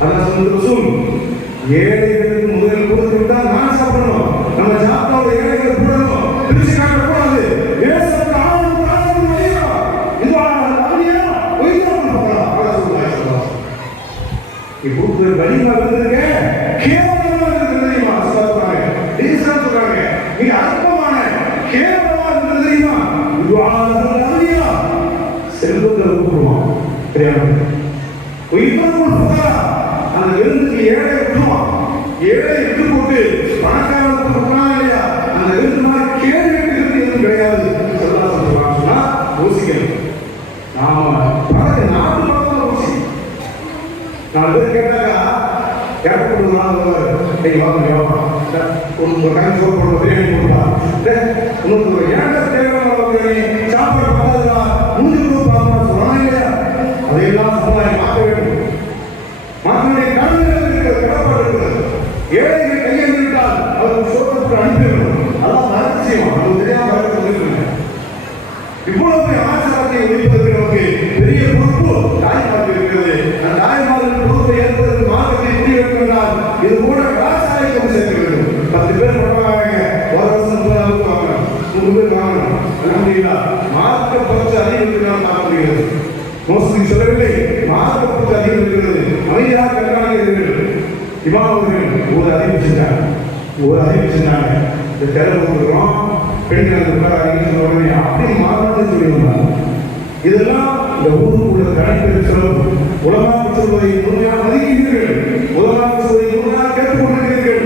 அதான் சொந்த சூழ் ஏழைகளுக்கு முதலில் கொடுத்து விட்டால் நான் சாப்பிடணும். நம்ம சாப்பிட்டாத ஏழைகளை போடணும். பிரிச்சு காட்டக்கூடாது. ஏசத்துக்கு ஆளும் ஆளும் இல்லையா? இது ஆளுமையா ஒய்யாமல் போகலாம். அதான் சொல்லுவாங்க. இப்போ வலிமா இருந்திருக்க கேவலமா இருக்கு தெரியுமா? சொல்றாங்க. டீசல் சொல்றாங்க. நீங்க அற்பமான கேவலமா இருக்கு தெரியுமா? இது ஆளுமையா செல்வத்தை கூப்பிடுவான். தெரியாம ஒய்யாமல் போகலாம். அந்த விருந்துக்கு ஏழை விட்டுருவான். ஏழை விட்டு போட்டு பணக்காரத்துக்கு கொடுக்கலாம் இல்லையா? அந்த விருந்து மாதிரி கேள்வி விருந்து எதுவும் கிடையாது. சொன்னா யோசிக்கணும். நாம நாட்டு மக்கள் யோசி. 4 பேர் கேட்டாக்கா ஏற்படுவது நீங்க வாங்க ஒரு டைம் சோறு போடுற பிரியாணி போடுவா உங்களுக்கு ஏழை தேவையான சாப்பாடு பார்த்தா முடிஞ்சு பார்க்கணும் சொல்லலாம் இல்லையா? அதையெல்லாம் சமுதாயம் மாற்ற வேண்டும். மக்களுடைய கடமைகள் கடப்பாடு இருக்கிறது. ஏழைகள் கையில் விட்டால் அவருக்கு சோதத்துக்கு அனுப்பிவிடும். அதான் மறந்து செய்வோம். நமக்கு தெரியாம வளர்த்து வந்துருக்கேன். இவ்வளவு ஆச்சாரத்தை ஒழிப்பதற்கு நமக்கு பெரிய பொறுப்பு தாய்மார்கள் இருக்கிறது. அந்த தாய்மார்கள் பொறுப்பை ஏற்பதற்கு மார்க்கத்தை புரிய வேண்டும் என்றால் இது கூட கலாச்சாரத்தை சேர்க்க வேண்டும். 10 பேர் பரவாங்க. ஒரு வருஷம் 30 வாங்கலாம், 3 பேர் வாங்கலாம். மார்க்க பற்று அதிகம் இருக்கிறால் பார்க்க முடிகிறது. மோசடி சொல்லவில்லை. மார்க்க பற்று அதிகம் இருக்கிறது. அமைதியாக கண்காணிக்கிறீர்கள். இமாம் அவர்கள் ஒரு அறிவு செஞ்சாங்க. இந்த தெருவு கொடுக்குறோம், பெண்கள் உட்காராதீங்கன்னு உடனே அப்படி மாறாது சொல்லி வந்தாங்க. இதெல்லாம் இந்த ஊருக்குள்ள தனிப்பெரு செலவு. உலமாக சொல்வதை முழுமையாக மதிக்கிறீர்கள். உலமாக சொல்வதை முழுமையாக கேட்டுக்கொண்டிருக்கிறீர்கள்.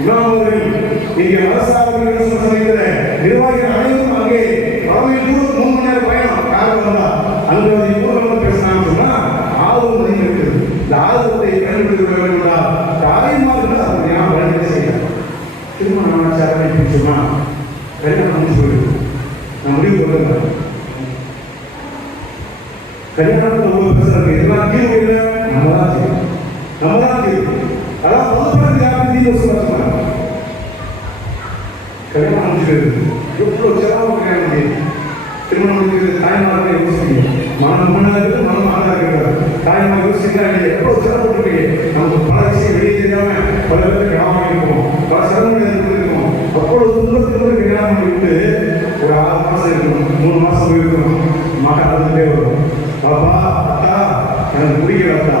இமாம் அவர்கள் இங்கே அரசாங்க சமைக்கிற நிர்வாகிகள் அனைவரும் அங்கே 3 மணி நேரம் பயணம் காரணம் வந்தா அங்கே ஊரில் பேசினான்னு சொன்னா அப்படின்னு சொன்னா கல்யாணம் முடிச்சு போயிடும். நான் முடிவு கொண்டு கல்யாணத்தில் ஒவ்வொரு பேசுறாங்க இதெல்லாம் தீர்வு இல்லை, நம்ம தான் தீர்வு. அதான் பொதுப்படத்தில் யாரும் தீர்வு சொல்ல கல்யாணம் முடிச்சுக்கிறது எவ்வளோ செலவு கல்யாணம் திருமணம் முடிக்கிறது தாய்மார்கள் யோசிக்கிறீங்க. மனம் மண்ணாக இருக்குது, மனம் ஆளாக இருக்கிறார். தாய்மார் யோசிக்கிறாங்க எவ்வளோ சிரமப்பட்டுருக்கீங்க. நமக்கு பல விஷயம் வெளியே தெரியாம பல பேருக்கு கிராமம் இருக்கும், பல சிரமங்கள் இருக்கும். அவ்வளோ துன்பத்துக்கு கல்யாணம் பண்ணி விட்டு ஒரு 6 மாதம் இருக்கணும், 3 மாதம் போயிருக்கணும். மகன் அதுக்கிட்டே வரும், பாப்பா அத்தா எனக்கு பிடிக்கல அத்தா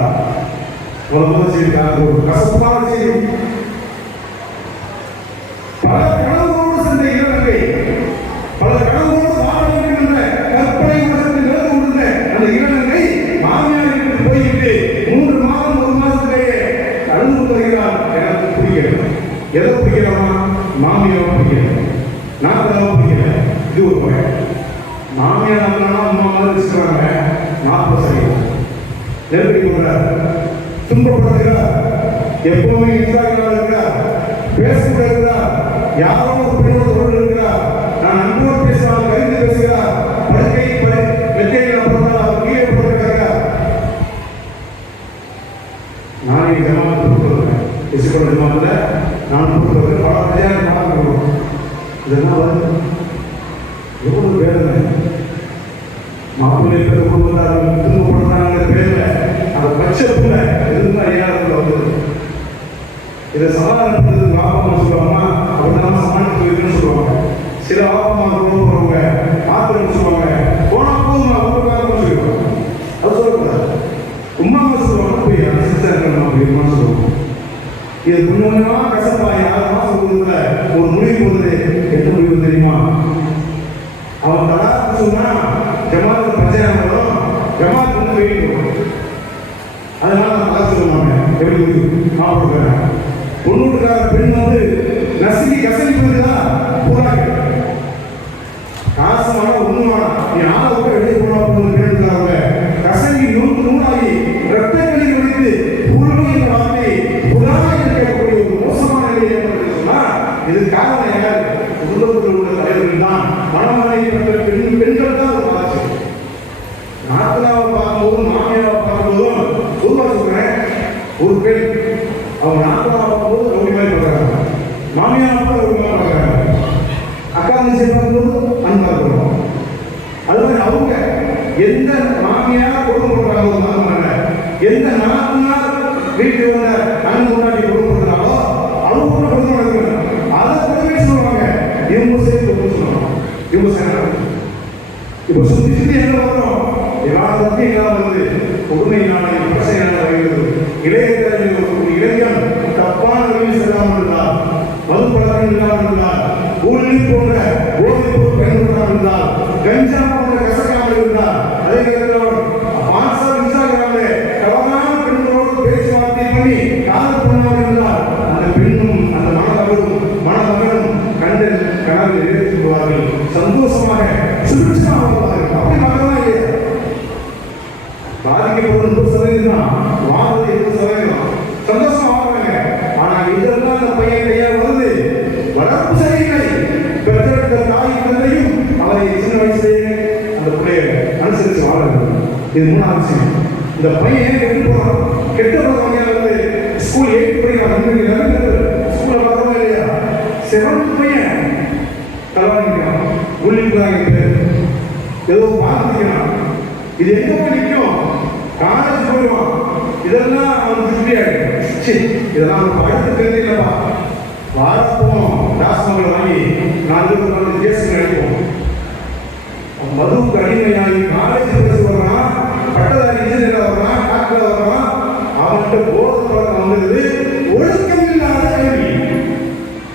முதல் செய்தி ஒரு கசப்பான செய்தி. பல கனவுகளோடு சென்ற இளவரசை, பல கனவுகளோடு வாழ வேண்டும் என்ற கற்பனை உலகத்தில் நிலவு கொண்டிருந்த அந்த இளவரசை மாமியாருக்கு போய்விட்டு 3 மாதம் 1 மாதத்திலேயே அழுது வருகிறார். எனக்கு பிடிக்கல. எதை பிடிக்கலாமா? மாமியாவை பிடிக்கல, நான் பிடிக்கல. இது ஒரு பயம். மாமியார் அம்மா மாதிரி வச்சுக்கிறாங்க, 40 சரியா நெருக்கடி கொடுக்கிறார், துன்பப்படுத்துகிறார், எப்பவுமே இன்ஸ்டாகிராம் இருக்கிறார், பேஸ்புக் இருக்கிறார், யாரோ ஒரு பெண்ணோட தொடர்பு இருக்கிறார், நான் அன்போடு பேசினால் கருத்து பேசுகிறார், படுக்கை மெத்தையில் அப்புறம் அவர் கீழே போட்டிருக்கிறார். நான் ஜமாத்து கொடுத்துருக்கேன், இசுக்கோட ஜமாத்தில் நான் கொடுத்துருக்கேன். பல கல்யாணம் நடக்கிறோம். இதெல்லாம் வந்து எவ்வளவு வேதனை. மாப்பிள்ளை பேர் கொடுத்தார்கள், துன்பப்படுத்தாங்க பேர்ல அந்த பட்சத்துல எதுவும் அறியாத வந்து இதை சமாதானப்படுத்துறது வாப்பமா சொல்லுவாங்க, அப்படிதான் சமாளித்து போயிருக்குன்னு சொல்லுவாங்க. சில வாப்பமா போறவங்க ஆத்திரம் சொல்லுவாங்க, போனா போதுமா அவங்களுக்காக சொல்லுவாங்க. அது சொல்லக்கூடாது. உமாங்க சொல்லுவாங்க, போய் சிஸ்டர் அப்படிமா சொல்லுவாங்க. இது கொஞ்சமா கசப்பா 6 மாசம் கொடுத்துல ஒரு முடிவு போகுது. என்ன முடிவு தெரியுமா? அவன் தலாக்கு சொன்னா ஜமாத்து பஞ்சாயம் வரும், ஜமாத்து வந்து வெயிட் போகணும். அதனால நான் தலா சொல்ல மாட்டேன். எப்படி முடியும்? நான் கொடுக்குறேன். பொண்ணுக்கார பெண் வந்து நசுக்கி கசங்கி போயிருந்தா போராங்க காசு வேணா ஒண்ணு வேணா, நீ ஆளை விட்டு வெளியே போனா போயிருக்காங்க. கசங்கி நூறாகி ரத்தங்களை குடித்து புறமை என்ற வார்த்தை புறாக இருக்கக்கூடிய ஒரு மோசமான நிலையை ஏற்படுத்தினா இது காரணம் யார்? குடும்பத்தில் உள்ள தலைவர்கள் தான். மனமனை பெண்கள் தான் ஒரு வளர்ச்சி. நாத்தனாவை பார்க்கும்போதும் மாமியாவை பார்க்கும்போதும் பொதுவாக சொல்றேன், ஒரு பெண் அவங்க நாத்தனாவை பார்க்கும்போது ரவுடி மாதிரி பார்க்குறாங்க, மாமியாவை பார்க்க ரவுடி மாதிரி பார்க்குறாங்க, அக்கா தங்கச்சி பார்க்கும்போது அன்பா இருக்கிறோம். அது மாதிரி அவங்க எந்த மாமியார் குடும்பம் பண்றாங்க, எந்த நாத்தனார் வீட்டுக்கு வந்த கண் முன்னாடி குடும்பம் பண்றாங்களோ அவங்க கூட குடும்பம் நடக்கிறாங்க. அதை குடும்பமே சொல்லுவாங்க, இவங்க சேர்த்து குடும்பம் சொல்லுவாங்க, இவங்க சேர்ந்து இப்போ சுத்தி சுத்தி என்ன வரும்? எல்லாரும் எல்லாம் வந்து கொடுமையினால பிரச்சனையான வருகிறது. இளைஞன் தப்பான வழியில் செல்லாமல் இருந்தால், மது பழக்கம் இல்லாமல் இருந்தால், ஊழலி போன்ற போதை பொருள் பயன்படுத்தாமல் இருந்தால், கஞ்சா போன்ற கசக்காமல் இருந்தால், அதே நேரத்தில் வாட்ஸ்அப் இன்ஸ்டாகிராமில் தவறான பெண்களோடு பேச்சுவார்த்தை பண்ணி காதல் பண்ணாமல் இருந்தால் அந்த பெண்ணும் அந்த மணமகனும் கண்டு கனவு நிறைவேற்றுவார்கள். சந்தோஷமாக சுபிட்சமாக வாழ்வார்கள். அப்படி மக்கள்லாம் இல்லையா? பாதிக்கப்படும் 100% வாழ்வது 20% சந்தோஷமா வாழ்வாங்க. ஆனா இதெல்லாம் அந்த பையன் கையால் வருது. வளர்ப்பு சரியில்லை. பெற்றெடுத்த தாய் தந்தையும் அவரை சின்ன வயசுலேயே அந்த பிள்ளைய அனுசரித்து வாழ வேண்டும். இது 3வது விஷயம். இந்த பையன் எப்படி போறான்? கெட்ட பையன் வந்து ஸ்கூல் 8 படிக்கிறான், ஸ்கூல்ல பார்க்கவே இல்லையா? 7th பையன் கல்யாணிக்கிறான், உள்ளிப்பாங்க, ஏதோ பார்த்துக்கிறான். இது எங்க போய் நிற்கும்? காலேஜ் போயிடுவான். இதெல்லாம் அவனுக்கு திருப்தி ஆகிடும். இதெல்லாம் அவனுக்கு பழத்து தெரிஞ்சில்லப்பா. வாரப்போம் டாஸ்மாவில் வாங்கி 4 பேர் கேஸ் கிடைக்கும். மதுவுக்கு அடிமையாகி காலேஜ் படிச்சு வர்றான், பட்டதாரி இன்ஜினியர் வர்றான், டாக்டர் வர்றான். அவன்கிட்ட போதை பழக்கம் வந்தது. ஒழுக்கம் இல்லாத கல்வி,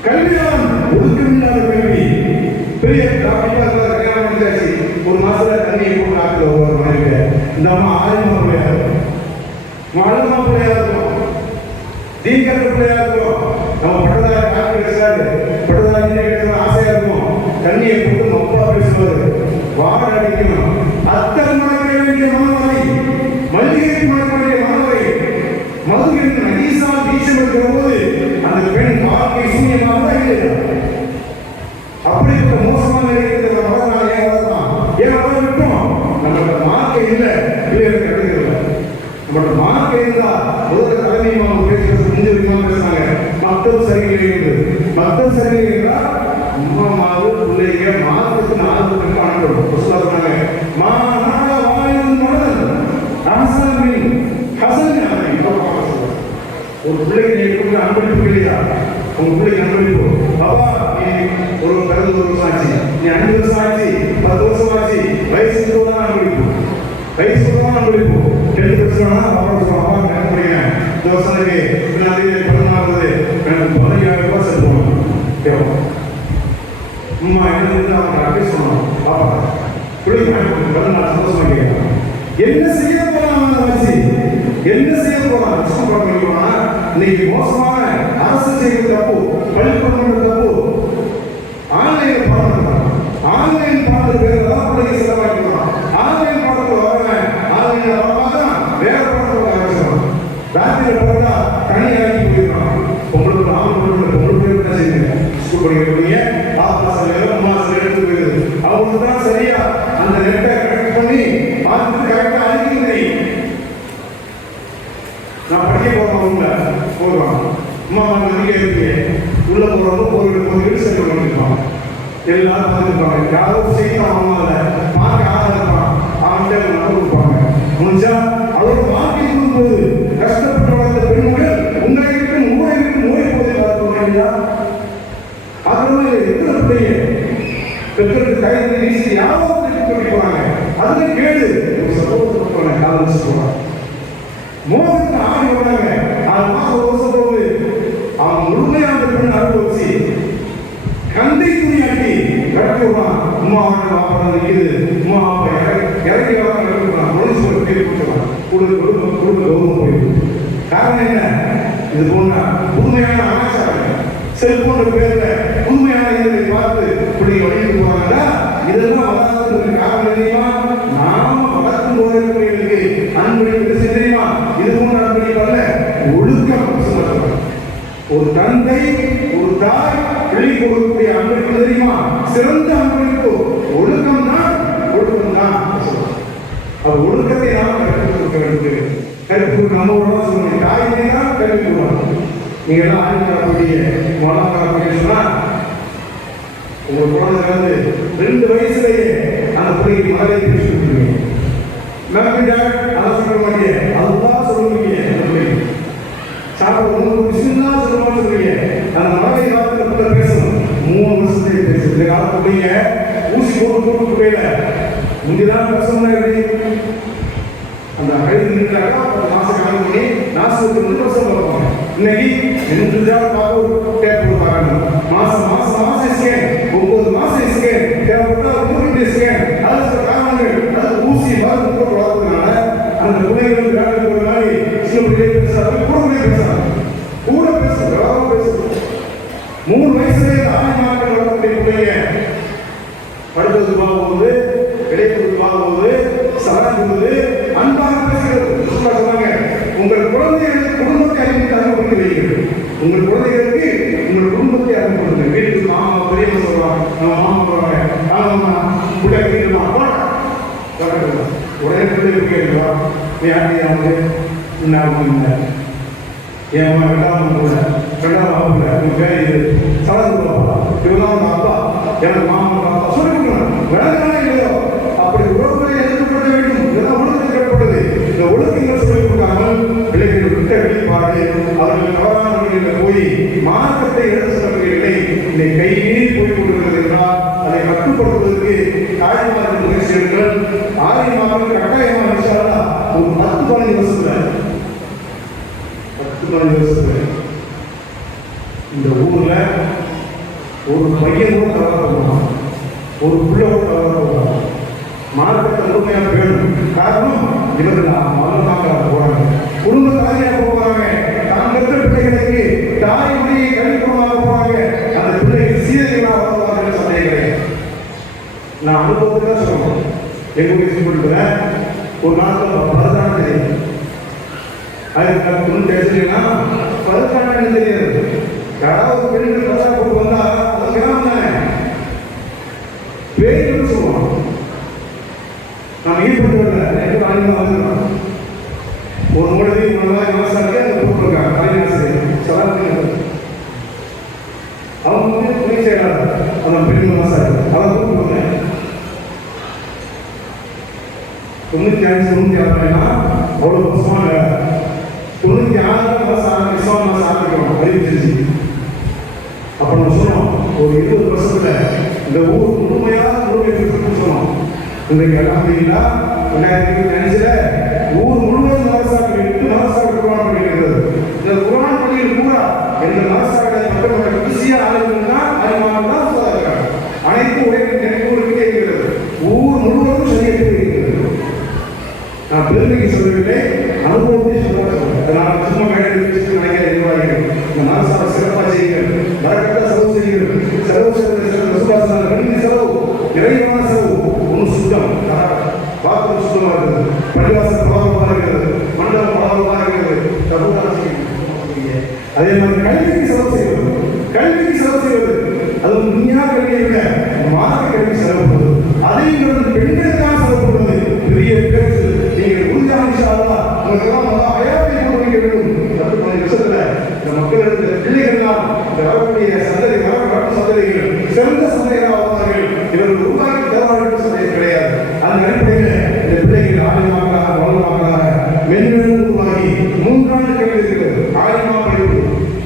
கல்வியான் ஒழுக்கம் இல்லாத கல்வி. பெரிய டாக்டர் கல்யாணம் பண்ணியாச்சு, 1 மாசத்துல தண்ணியை போட்டு டாக்டர் வருவார் மனைவிய. இந்த அம்மா ஆயுமா பிள்ளையா இருக்கும், மலமா பிள்ளையா இருக்கும், தீக்கற்ற பிள்ளையா இருக்கும். நம்ம பட்டதாரி டாக்டர் கிடைச்சாரு, பட்டதாரி இன்ஜினியர் கிடைச்சா ஆசையா இருக்கும். தண்ணியை போட்டு மப்பா பேசுவாரு, வாட அடிக்கணும். அத்தனை மணக்க வேண்டிய மாணவரை, மல்லிகை மணக்க வேண்டிய மாணவரை, மதுவின் நகீசா தீட்சம் எடுக்கிற போது அந்த பெண் வாழ்க்கை சூன்யமாக இல்லையா? அன்னையும் அவங்க பேசுறது முடிஞ்ச விதமாக பேசுறாங்க. மக்கள் சரியில்லை என்று. மக்கள் சரியில்லை என்றால் அம்மா மாவு பிள்ளைங்க மாதத்துக்கு 4 பேருக்கு அனுப்பணும் சொன்னாங்க. ஒரு பிள்ளைக்கு நீங்க அன்பளிப்பு இல்லையா? உங்க பிள்ளைக்கு அன்பளிப்பு பாபா நீ ஒரு பிறந்த 1 வருஷம் ஆச்சு, நீ 5 வருஷம் ஆச்சு, 10 வருஷம் ஆச்சு, வயசுக்கு தான் அன்பளிப்பு, வயசுக்கு தான் அன்பளிப்பு. 2 வருஷம் பாபா சொல்லுவாங்க எனக்கு முடியும் இந்த வருஷத்துக்கு பின்னாடி 14 எனக்கு 15,000 ரூபாய் செலுத்தணும் கேட்போம். அம்மா என்ன அவங்க அட்வைஸ் பண்ணுவோம். பாப்பா பிள்ளைங்க நான் சந்தோஷமா கேட்கிறேன். என்ன செய்ய போறாங்க வச்சு என்ன செய்ய போறாங்க கஷ்டப்படுறா. இன்னைக்கு மோசமான அரசு செய்வது தப்பு, பள்ளிக்கூடம் தப்பு. ஆன்லைன் பாடம் ஆன்லைன் பாடத்து பேர் தான் பிள்ளைங்க செலவாக்கிக்கலாம். ஆன்லைன் பாடத்தில் வரவங்க ஆன்லைன்ல வரமாதான் வேற பாடத்தில் ஆரம்பிச்சிடலாம். ராத்திரியில் பார்த்தா தனி ஆகி போயிருக்கான். உங்களுக்கு உங்களுக்கு பேர் தான் செய்யுங்க. ஸ்கூல் படிக்கிறீங்க ஆசிரியர் அம்மாசிரியர் எடுத்து போயிருது. அவங்களுக்கு தான் சரியா அந்த நெட்டை கரெக்ட் பண்ணி பார்த்துட்டு கரெக்டாக அனுப்பிக்கிறீங்க. நான் படிக்க போறவங்க போடுவான் அம்மா நம்பிக்கை இருக்கு. உள்ள போறவங்க போயிட்டு சென்று பண்ணிருப்பான். எல்லாரும் பார்த்துருப்பாங்க. யாரும் செய்யலாம் அவங்கள பார்க்க ஆரம்பிப்பான். அவன்கிட்ட நம்ப கொடுப்பாங்க. முடிஞ்சா அவரோட வாழ்க்கை கொடுக்கும்போது கஷ்டப்பட்டு வளர்ந்த பெண்கள் உங்களை விட்டு ஊரை விட்டு நோய் போதை வளர்க்க அதனால எத்தனை பிள்ளைங்க பெற்றோருக்கு கைது வீசி யாரோ போவாங்க. அதுல கேடு ஒரு சம்பவத்துக்கு காலம் சொல்லுவாங்க. மோகத்துக்கு ஆடி வராங்க. 6 மாசம் வருஷம் போது அவன் முழுமையான பெண் அனுபவிச்சு கந்தை துணியாட்டி கட்டி விடுவான். அம்மா வாப்பா நிற்குது. அம்மா வாப்பா இறங்கி வர கட்டுவான். மனுஷன் கொடுத்துருவான். குடும்ப கௌரவம் போயிடும். காரணம் என்ன? இது போன புதுமையான ஆச்சாரம் செல்போன் பேர்ல புதுமையான இதை பார்த்து இப்படி வழிட்டு போவாங்கன்னா இதெல்லாம் வளர்றதுக்கு காரணம் தெரியுமா? நாம வளர்க்கும் போது அன்பளிப்பு தெரியுமா? இது போன்ற அன்பளிப்பல்ல, ஒழுக்கம். ஒரு தந்தை ஒரு தாய் வெளி கொடுக்கக்கூடிய அன்பளிப்பு தெரியுமா? சிறந்த அன்பளிப்பு ஒழுக்கம் தான். ஒழுக்கம் தான் அது ஒழுக்கத்தை நாம் கற்றுக் கொடுக்க வேண்டும். கற்றுக் நம்ம உடனே சொல்லுங்க தாயினை தான் கல்வி கொடுக்கணும். நீங்க எல்லாம் ஆய்வுக்கூடிய மாணவர்கள் சொன்னா உங்க குழந்தை வந்து 2 வயசுலயே அந்த பிள்ளைக்கு மகளை பேசி கொடுத்துருவீங்க. அதை சொல்ல மாட்டீங்க, அதுதான் சொல்லுவீங்க. சாப்பிட உங்களுக்கு விஷயம் தான் சொல்லுவான்னு சொல்லுவீங்க. அந்த மகளை காலத்துல பேசணும். 3 வருஷத்துக்கு பேசு. இந்த காலத்து பிள்ளைங்க ஊசி போட்டு போயில முந்திதான் பேசணும்னா எப்படி அந்த வயது நின்றாக்கா 10 மாசம் காலம் பண்ணி நாசத்துக்கு 2 வருஷம் பார்ப்பாங்க. இன்னைக்கு 2 பார்க்க டேப் கொடுப்பாங்க. மாசம் ஸ்கேன் 9 மாசம் ஸ்கேன் தேவைப்பட்டா 3 ஸ்கேன். அது சில காரணங்கள் அது ஊசி மருந்து போட்டு வளர்த்ததுனால அந்த பிள்ளைகளுக்கு வேலை ஒரு மாதிரி சில பிள்ளைகள் பேசுறாங்க. கூட பேசுறது 3 வயசுலேயே ஆணி மாற்றம் வளர்க்கக்கூடிய பிள்ளைங்க படுத்தது பார்க்கும்போது இடைப்பது பார்க்கும்போது சலாக்கும்போது அன்பாக பேசுகிறது. சொன்னாங்க உங்கள் குழந்தைகளுக்கு குடும்பத்தை அறிமுகப்படுத்தி வைக்கிறது. உங்கள் குழந்தைகளுக்கு உங்கள் குடும்பத்தை அறிமுகப்படுத்துங்க. வீட்டுக்கு மாமா பெரியவங்க சொல்லுவாங்க, நம்ம மாமா சொல்லுவாங்க, ஆமா பிள்ளை வீட்டுமா உடனே பிள்ளை கேட்குவா நீ யாரு என்ன என் ரெண்டாவது கூட 2ஆம் வகுப்புல உங்க பேர் இது சலந்துப்பா இவதான் அப்பா எனக்கு மாமா அப்பா சொல்லி கொடுக்கணும். விளக்கணும் இல்லையோ அப்படி உறவுகளை எதிர்க்கப்பட வேண்டும். இதெல்லாம் ஒழுங்கு கேட்கப்பட்டது. இந்த ஒழுக்கங்கள் சொல்லிக் கொடுக்காமல் பிள்ளைகள் விட்ட வெளிப்பாடு அவர்கள் தவறான வழிகளில் போய் மார்க்கத்தை எடுத்து செல்லவில்லை. இந்த கையிலே போய் கொண்டிருக்கிறது என்றால் அதை கட்டுப்படுத்துவதற்கு தாய்மார்கள் முயற்சிகள் ஆரியமார்கள் கட்டாயமாக விஷயம் ஒரு 10-15 வருஷத்துல இந்த ஊர்ல ஒரு பையன் கூட தவற போகலாம், ஒரு பிள்ளை கூட தவற போகலாம். மார்க்கத்தை முழுமையாக வேணும். காரணம் இவர்கள் மரணமாக போறாங்க, குடும்ப தாயாக போறாங்க, தான் பெற்ற பிள்ளைகளுக்கு தாய் மொழியை கல்விக்கூடமாக போறாங்க. அந்த பிள்ளைகள் சீதைகளாக வருவார்கள். சந்தேகம் நான் அனுபவத்தை தான் சொல்றேன். எங்க வீட்டு சொல்லிக்கிறேன். ஒரு நாட்டில் பரதான தெரியும். அதுக்கு பேசுறீங்கன்னா பரதான தெரியாது. யாராவது பெண்கள் பரதா போட்டு வந்தா அது கிராமம் தானே பேரு சொல்லுவாங்க. நாம் ஈடுபட்டு வரல. வந்துடலாம் ஒரு முறை விவசாயிக்கு அதை போட்டிருக்காங்க. 95 96 அவ்வளோ மோசமான வேலை. 96 மாதம் ஆரம்பிக்கிறோம் அறிவிச்சிருச்சு. அப்போ நம்ம சொன்னோம் ஒரு 20 வருஷத்துல இந்த ஊர் முழுமையாக சொன்னோம். இன்றைக்கு அல்ஹம்துலில்லாஹ் 2025 ஊர் முழுவதும் மதரசாக்கள் குர்ஆன் படிக்கிறது. இந்த குர்ஆன் பள்ளியில் பூரா எந்த மதரசாக்களை மட்டுமல்ல ஈஸியாக ஆளுநர்னா ஆய்வாளர் தான் சொல்றாங்க. அனைத்து ஒரே ஊருக்கு இருக்கிறது. ஊர் முழுவதும் சரியாக இருக்கிறது. நான் பெருமைக்கு சொல்லவில்லை, அனுபவத்தை சொல்ல நான் சும்மா மேடை வச்சு நினைக்கிற நிர்வாகிகள் இந்த மதரசாவை சிறப்பாக செய்யுங்கள், வரக்கட்ட செலவு செய்யுங்கள், செலவு நிறைவான செலவு ஒன்று சுத்தம் பாத்திரம் சுத்தமாக இருக்குது, பள்ளிவாசல் பலவரமாக இருக்கிறது, மண்டலம் பலவரமாக இருக்கிறது. அதே மாதிரி கல்விக்கு செலவு செய்வது அது உண்மையாக கல்வியை விட மார்க்க கல்வி செலவுப்படுவது, அதையும் பெண்களுக்காக செலவுப்படுவது பெரிய பேச்சு. நீங்கள் உறுதியான உங்களுக்கெல்லாம் அயாத்தை கொடுக்க வேண்டும். 10 வருஷத்துல இந்த மக்களுக்கு பிள்ளைகள்லாம் இந்த வரக்கூடிய சந்ததிகள் சிறந்த சந்தைகளாக வருவார்கள். இவர்கள் உருவாக்கி தருவார்கள் சந்தை கிடையாது. அந்த அடிப்படையில் இந்த பிள்ளைகள் ஆலயமாக வளர்வாக மென்மேலும் உருவாகி 3 ஆண்டு கல்வி இருக்கிறது. ஆலயமா படிப்பு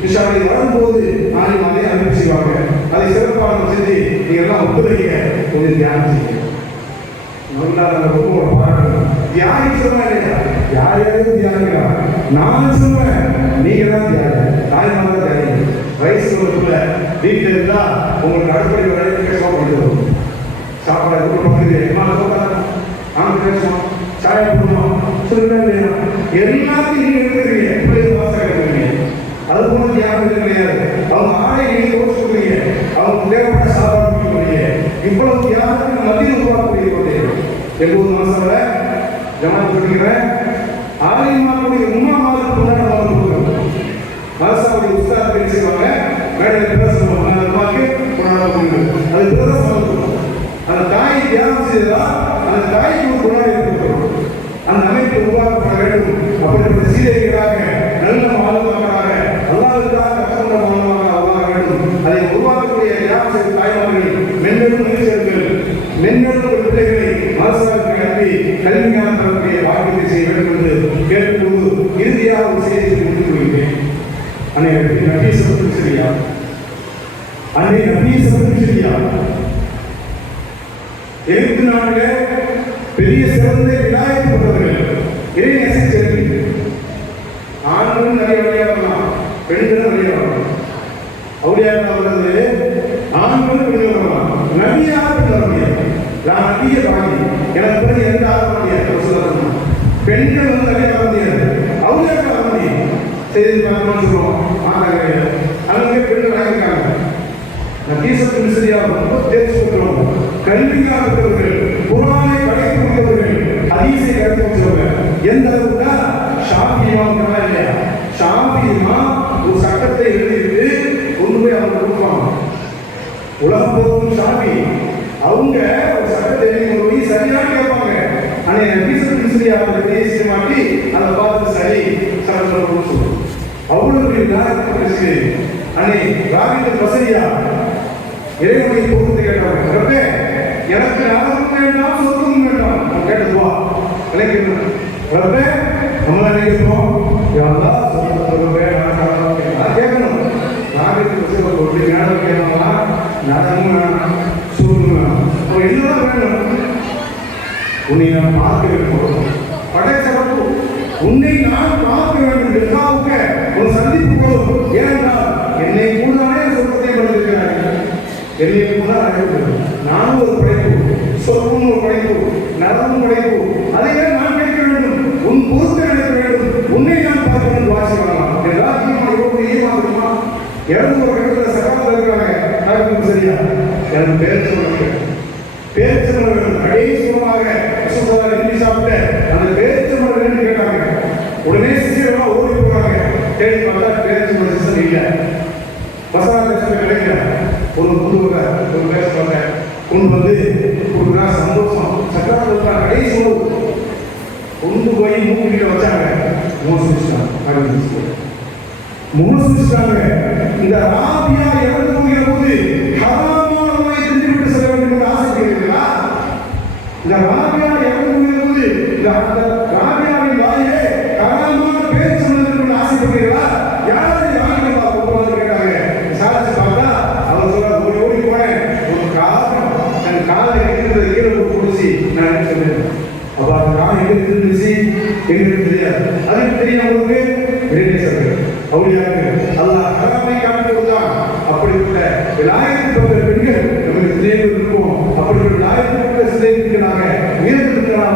விஷாலை வரும்போது ஆலயம் அதை அனுப்பி செய்வாங்க. அதை சிறப்பாக செஞ்சு நீங்க எல்லாம் ஒத்துழைக்க கொஞ்சம் தியானம் செய்யுங்க. ரொம்ப பாராட்டணும். தியானம் சொல்லுவேன் இல்லையா, யாரையாவது தியானிக்கிறார். நான் சொல்லுவேன் நீங்க தான் தியானம், தாய்மார் தான் தியானம். வயசு உள்ள வீட்டில் இருந்தா உங்களுக்கு அடுப்படி வரைக்கும் பேசுவோம் பண்ணிடுவோம். சாப்பாடு கொடுப்பாங்க, பேசுவோம், சாயா போடுவோம், சொல்லுங்க எல்லாத்தையும் நீங்க எடுத்துக்கிறீங்க. பிள்ளைங்க வாசகம் எடுத்துக்கிறீங்க. அது போல தியானம் கிடையாது. அவங்க ஆடை நீங்க யோசிச்சு கொடுக்குறீங்க, அவங்க தேவைப்பட்ட சாப்பாடு கொடுக்குறீங்க. இவ்வளவு தியானத்துக்கு மத்தியில் உருவாக்கக்கூடிய எவ்வளவு மாசத்துல ஜமாத் படிக்கிறேன். ஆலயமாவுடைய உம்மா மாதத்துக்கு முன்னாடி மாதம் கொடுக்குறோம். மதரசாவுடைய உஸ்தாத் பேர் செய்வாங்க, மேடையில் பேச சொல்லுவாங்க, அது பிரதேசம் கொடுக்கும். அந்த தாயை தியானம் செய்ததா அந்த தாய்க்கு ஒரு குணாடி கொடுக்கிறோம். அந்த அமைப்பு உருவாக்கப்பட வேண்டும். அப்படிப்பட்ட சீதைகளாக நல்ல மாணவர்களாக அல்லாஹ்வுக்காக கஷ்டப்பட்ட மாணவர்களாக உருவாக வேண்டும். அதை உருவாக்கக்கூடிய தியானம் செய்த தாய்மார்கள் மென்மேலும் முயற்சிகள் மென்மேலும் பிள்ளைகளை மதரசாவுக்கு அனுப்பி கல்விஞான தரக்கூடிய வாக்குறுதி செய்ய வேண்டும் என்று கேட்டுக்கொண்டு இறுதியாக ஒரு செய்தியை முடித்துக் கொள்கிறேன். அன்னை நபி சரியா, அன்னை நபி சரியா 74 பெரிய சிறந்த விநாயகர் கொண்டவர்கள் இறைநேசம் சேர்ந்து ஆண்களும் நிறைய வழியாக வரலாம், பெண்களும் நிறைய வரலாம். அவளியாக வர்றது ஆண்களும் பெண்கள் வரலாம். நபியாக வர முடியாது. நான் நபிய பாக்கி எனக்கு பிறகு எந்த ஆக முடியாது. பெண்கள் வந்து நிறைய வர முடியாது, அவளியாக வர முடியும். செய்தி பார்க்கணும்னு சொல்லுவோம். அங்கே பெண்கள் ஆகியிருக்காங்க. நபீசத்தின் சரியாக ரொம்ப தேர்ச்சி பெற்றவங்க, கல்வியாக இருக்கிறவர்கள், குர்ஆனை படிக்கக்கூடியவர்கள், ஹதீஸை கற்றுக்கொண்டவர்கள். எந்த அளவுக்கு ஷாஃபியா இல்லையா, ஷாஃபியா ஒரு சட்டத்தை எழுதிட்டு கொண்டு போய் அவங்க கொடுப்பாங்க. உலகம் போகும் ஷாஃபி அவங்க ஒரு சட்டத்தை எழுதி போய் சரியாக கேட்பாங்க. ஆனால் நபீசத்தின் சரியாக தேசிய மாட்டி அதை பார்த்து சரி சட்டம் சொல்லுவோம். அவ்வளவு பேசி அன்னை ராவிந்த பசரியா இறைவனை பொறுத்து கேட்டாங்க, எனக்கு நரகம் வேண்டாம் சொர்க்கம் வேண்டாம். நான் கேட்டதுவா நினைக்கிறேன். நம்ம நினைக்கிறோம் கேட்கணும். ராவிந்த ஞானம் கேட்பாங்களா, நரகம் வேணாம் சொர்க்கம் வேணாம். அவன் என்னதான் வேணும்? உன்னை நான் பார்க்க வேண்டும், படைச்சவர்கள் உன்னை நான் பார்க்க வேண்டும் என்றாவுக்கு ஒரு சந்திப்பு கொள்ளும். ஏனென்றால் என்னை கூடானே சொர்க்கத்தை படுத்திருக்கிறார்கள். என்னை கூட அழைக்கிறது. நானும் ஒரு படைப்பு, சொர்க்கம் ஒரு படைப்பு, நரகம் படைப்பு. அதை நான் கேட்க வேண்டும், உன் பொறுத்து நினைக்க வேண்டும், உன்னை நான் பார்க்க வேண்டும். வாசிக்கலாம் எல்லாத்தையும் ஏமாற்றுமா? இறந்து ஒரு இடத்துல சகாத்தில் இருக்கிறாங்க. சரியா எனக்கு பேர் சொல்லுங்க, பேர் சொல்ல வேண்டும். கடைசியமாக சாப்பிட்ட அந்த பேச்சு மருந்து கேட்டாங்க. உடனே சிசியமா ஓடி போறாங்க. தேடி பார்த்தா பேச்சு மருந்து இல்லை. வசனாக கிடைக்கல. ஒரு புதுவங்க ஒரு பேசுவாங்க கொண்டு வந்து கொடுக்குறா. சந்தோஷம் சக்கரத்தில் கடைசி கொண்டு போய் மூக்கிட்ட வச்சாங்க. முகசுட்டாங்க. இந்த ராபியா இறந்து போகிற போது ஹராமான உணவை தின்றுவிட்டு செல்ல வேண்டும் என்று ஆசைப்படுகிறீர்களா? இந்த ராபியா இறந்து போகிற போது அந்த ராபியாவின் வாயிலே கராமான பேர் சொன்னதற்கு ஆசைப்படுகிறீர்களா? யாராவது வாங்கிட்டு கொண்டு கேட்டாங்க. விசாரிச்சு பார்த்தா அவர் சொல்ற ஓடி போனேன், ஒரு காலம் என் காலை இருக்கிறத கீழே போட்டு குடிச்சு நான் சொன்னேன். அப்ப அந்த காலம் எங்க இருந்துச்சு எங்களுக்கு தெரியாது. அதுக்கு தெரியும் உங்களுக்கு இறைநேசர்கள் அவளியார்கள் அல்லாஹ் ஹராமை காட்டி கொடுத்தான். அப்படிப்பட்ட விலாயத்துப்பட்ட பெண்கள் நமக்கு சிலைகள் இருக்கும். அப்படிப்பட்ட விலாயத்துப்பட்ட சிலைகளுக்காக உயர்ந்திருக்கிறார்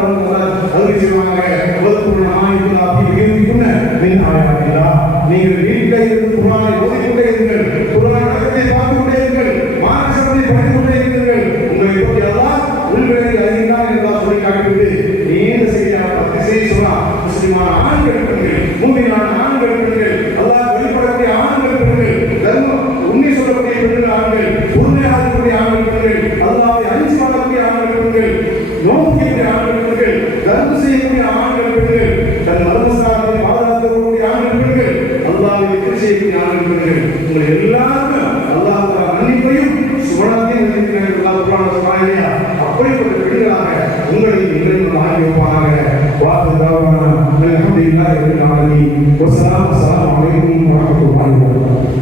அருள் செய்வாங்க. நீங்கள் வீட்டில் இருந்து குர்ஆனை ஓதிக்கொண்டே இருங்கள், குர்ஆன் நடத்தை பார்த்துக் கொண்டே இருங்கள், மார்க்கத்தை படித்துக் கொண்டே இருங்கள். உங்களை பற்றி அல்லாஹ் உள்விளை அறிந்தார் என்றால் சொல்லி காட்டிவிட்டு நீண்ட செய்தியாக 10 செய்தி சொன்னார். முஸ்லிமான ஆண்கள் பெண்கள், மூமினான ஆண்கள் பெண்கள், அல்லாஹ் வெளிப்படக்கூடிய ஆண்கள் பெண்கள், தர்மம் உண்மை சொல்லக்கூடிய பெண்கள் ஆண்கள், உண்மையாகக்கூடிய ஆண்கள் பெண்கள், அல்லாஹ்வை அஞ்சி வாழக்கூடிய ஆண்கள் பெண்கள், நோக்கிய ஆண்கள் பெண்கள், தர்மம் செய்யக்கூடிய ஆண்கள் பெண்கள், தன் மர்மஸ்தானத்தை பாதுகாக்கக்கூடிய ஆண்கள் பெண்கள், அல்லாஹ்வை வெற்றி செய்யக்கூடிய ஆண்கள் பெண்கள், உங்கள் எல்லாருக்கும் அல்லாஹ் மன்னிப்பையும் சுவனத்தையும் சொல்லியா அப்படிப்பட்ட பெண்களாக உங்களை நீங்கள் ஆகி வைப்பாங்க. வாக்கு தாவான அல்ஹம்துலில்லாஹி ரப்பில் ஆலமீன். வஸ்ஸலாமு அலைக்கும் வரஹ்மத்துல்லாஹி வபரகாத்துஹு.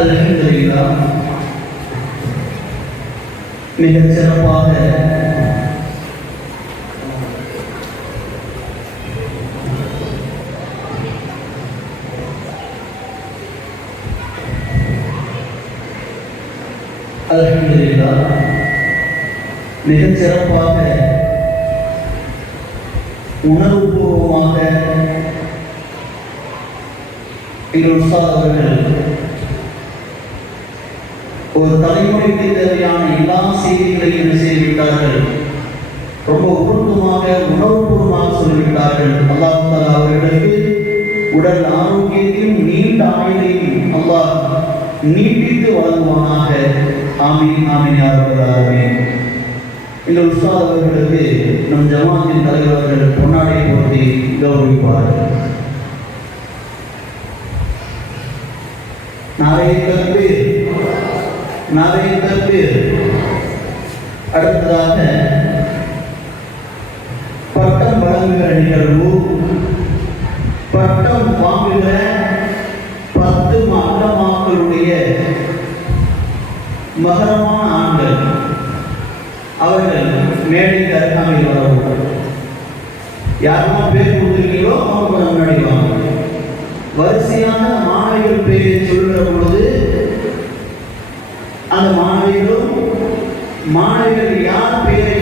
அல்ஹம்துலில்லாஹ் மிகச் சிறப்பாக அல்ஹம்துலில்லாஹ் மிகச் சிறப்பாக உணர்வுபூர்வமாக எங்கள் உஸ்தாத் அவர்கள் ஒரு தலைமுறைக்கு தேவையான எல்லா செய்திகளையும் என்ன செய்துவிட்டார்கள், ரொம்ப உருவமாக உணர்வுபூர்வமாக சொல்லிவிட்டார்கள். அல்லாஹ் தஆலா அவர்களுக்கு உடல் ஆரோக்கியத்தையும் நீண்ட ஆயுளையும் அல்லாஹ் நீட்டித்து வழங்குவானாக. ஆமீன் ஆமீன் யா ரப்பல் ஆலமீன். இந்த உஸ்தாத் அவர்களுக்கு நம் ஜமாத்தின் தலைவர்கள் பொன்னாடை போர்த்தி கௌரவிப்பார்கள். நாளைய தக்பீர் நாளைய தக்பீர். அடுத்ததாக பட்டம் வழங்குகிற நிகழ்வு. பட்டம் வாங்குகிற 10 அண்ணமாக்களுடைய மகரமான ஆண்கள் அவர்கள் மேடைக்கு அருகாமையில் வரவும். யாரெல்லாம் பேர் கொடுத்துருக்கீங்களோ அவங்க முன்னாடி வாங்க. வரிசையான மாணவிகள் பேரை சொல்கிற பொழுது அந்த மாணவிகள் யார் பெயரை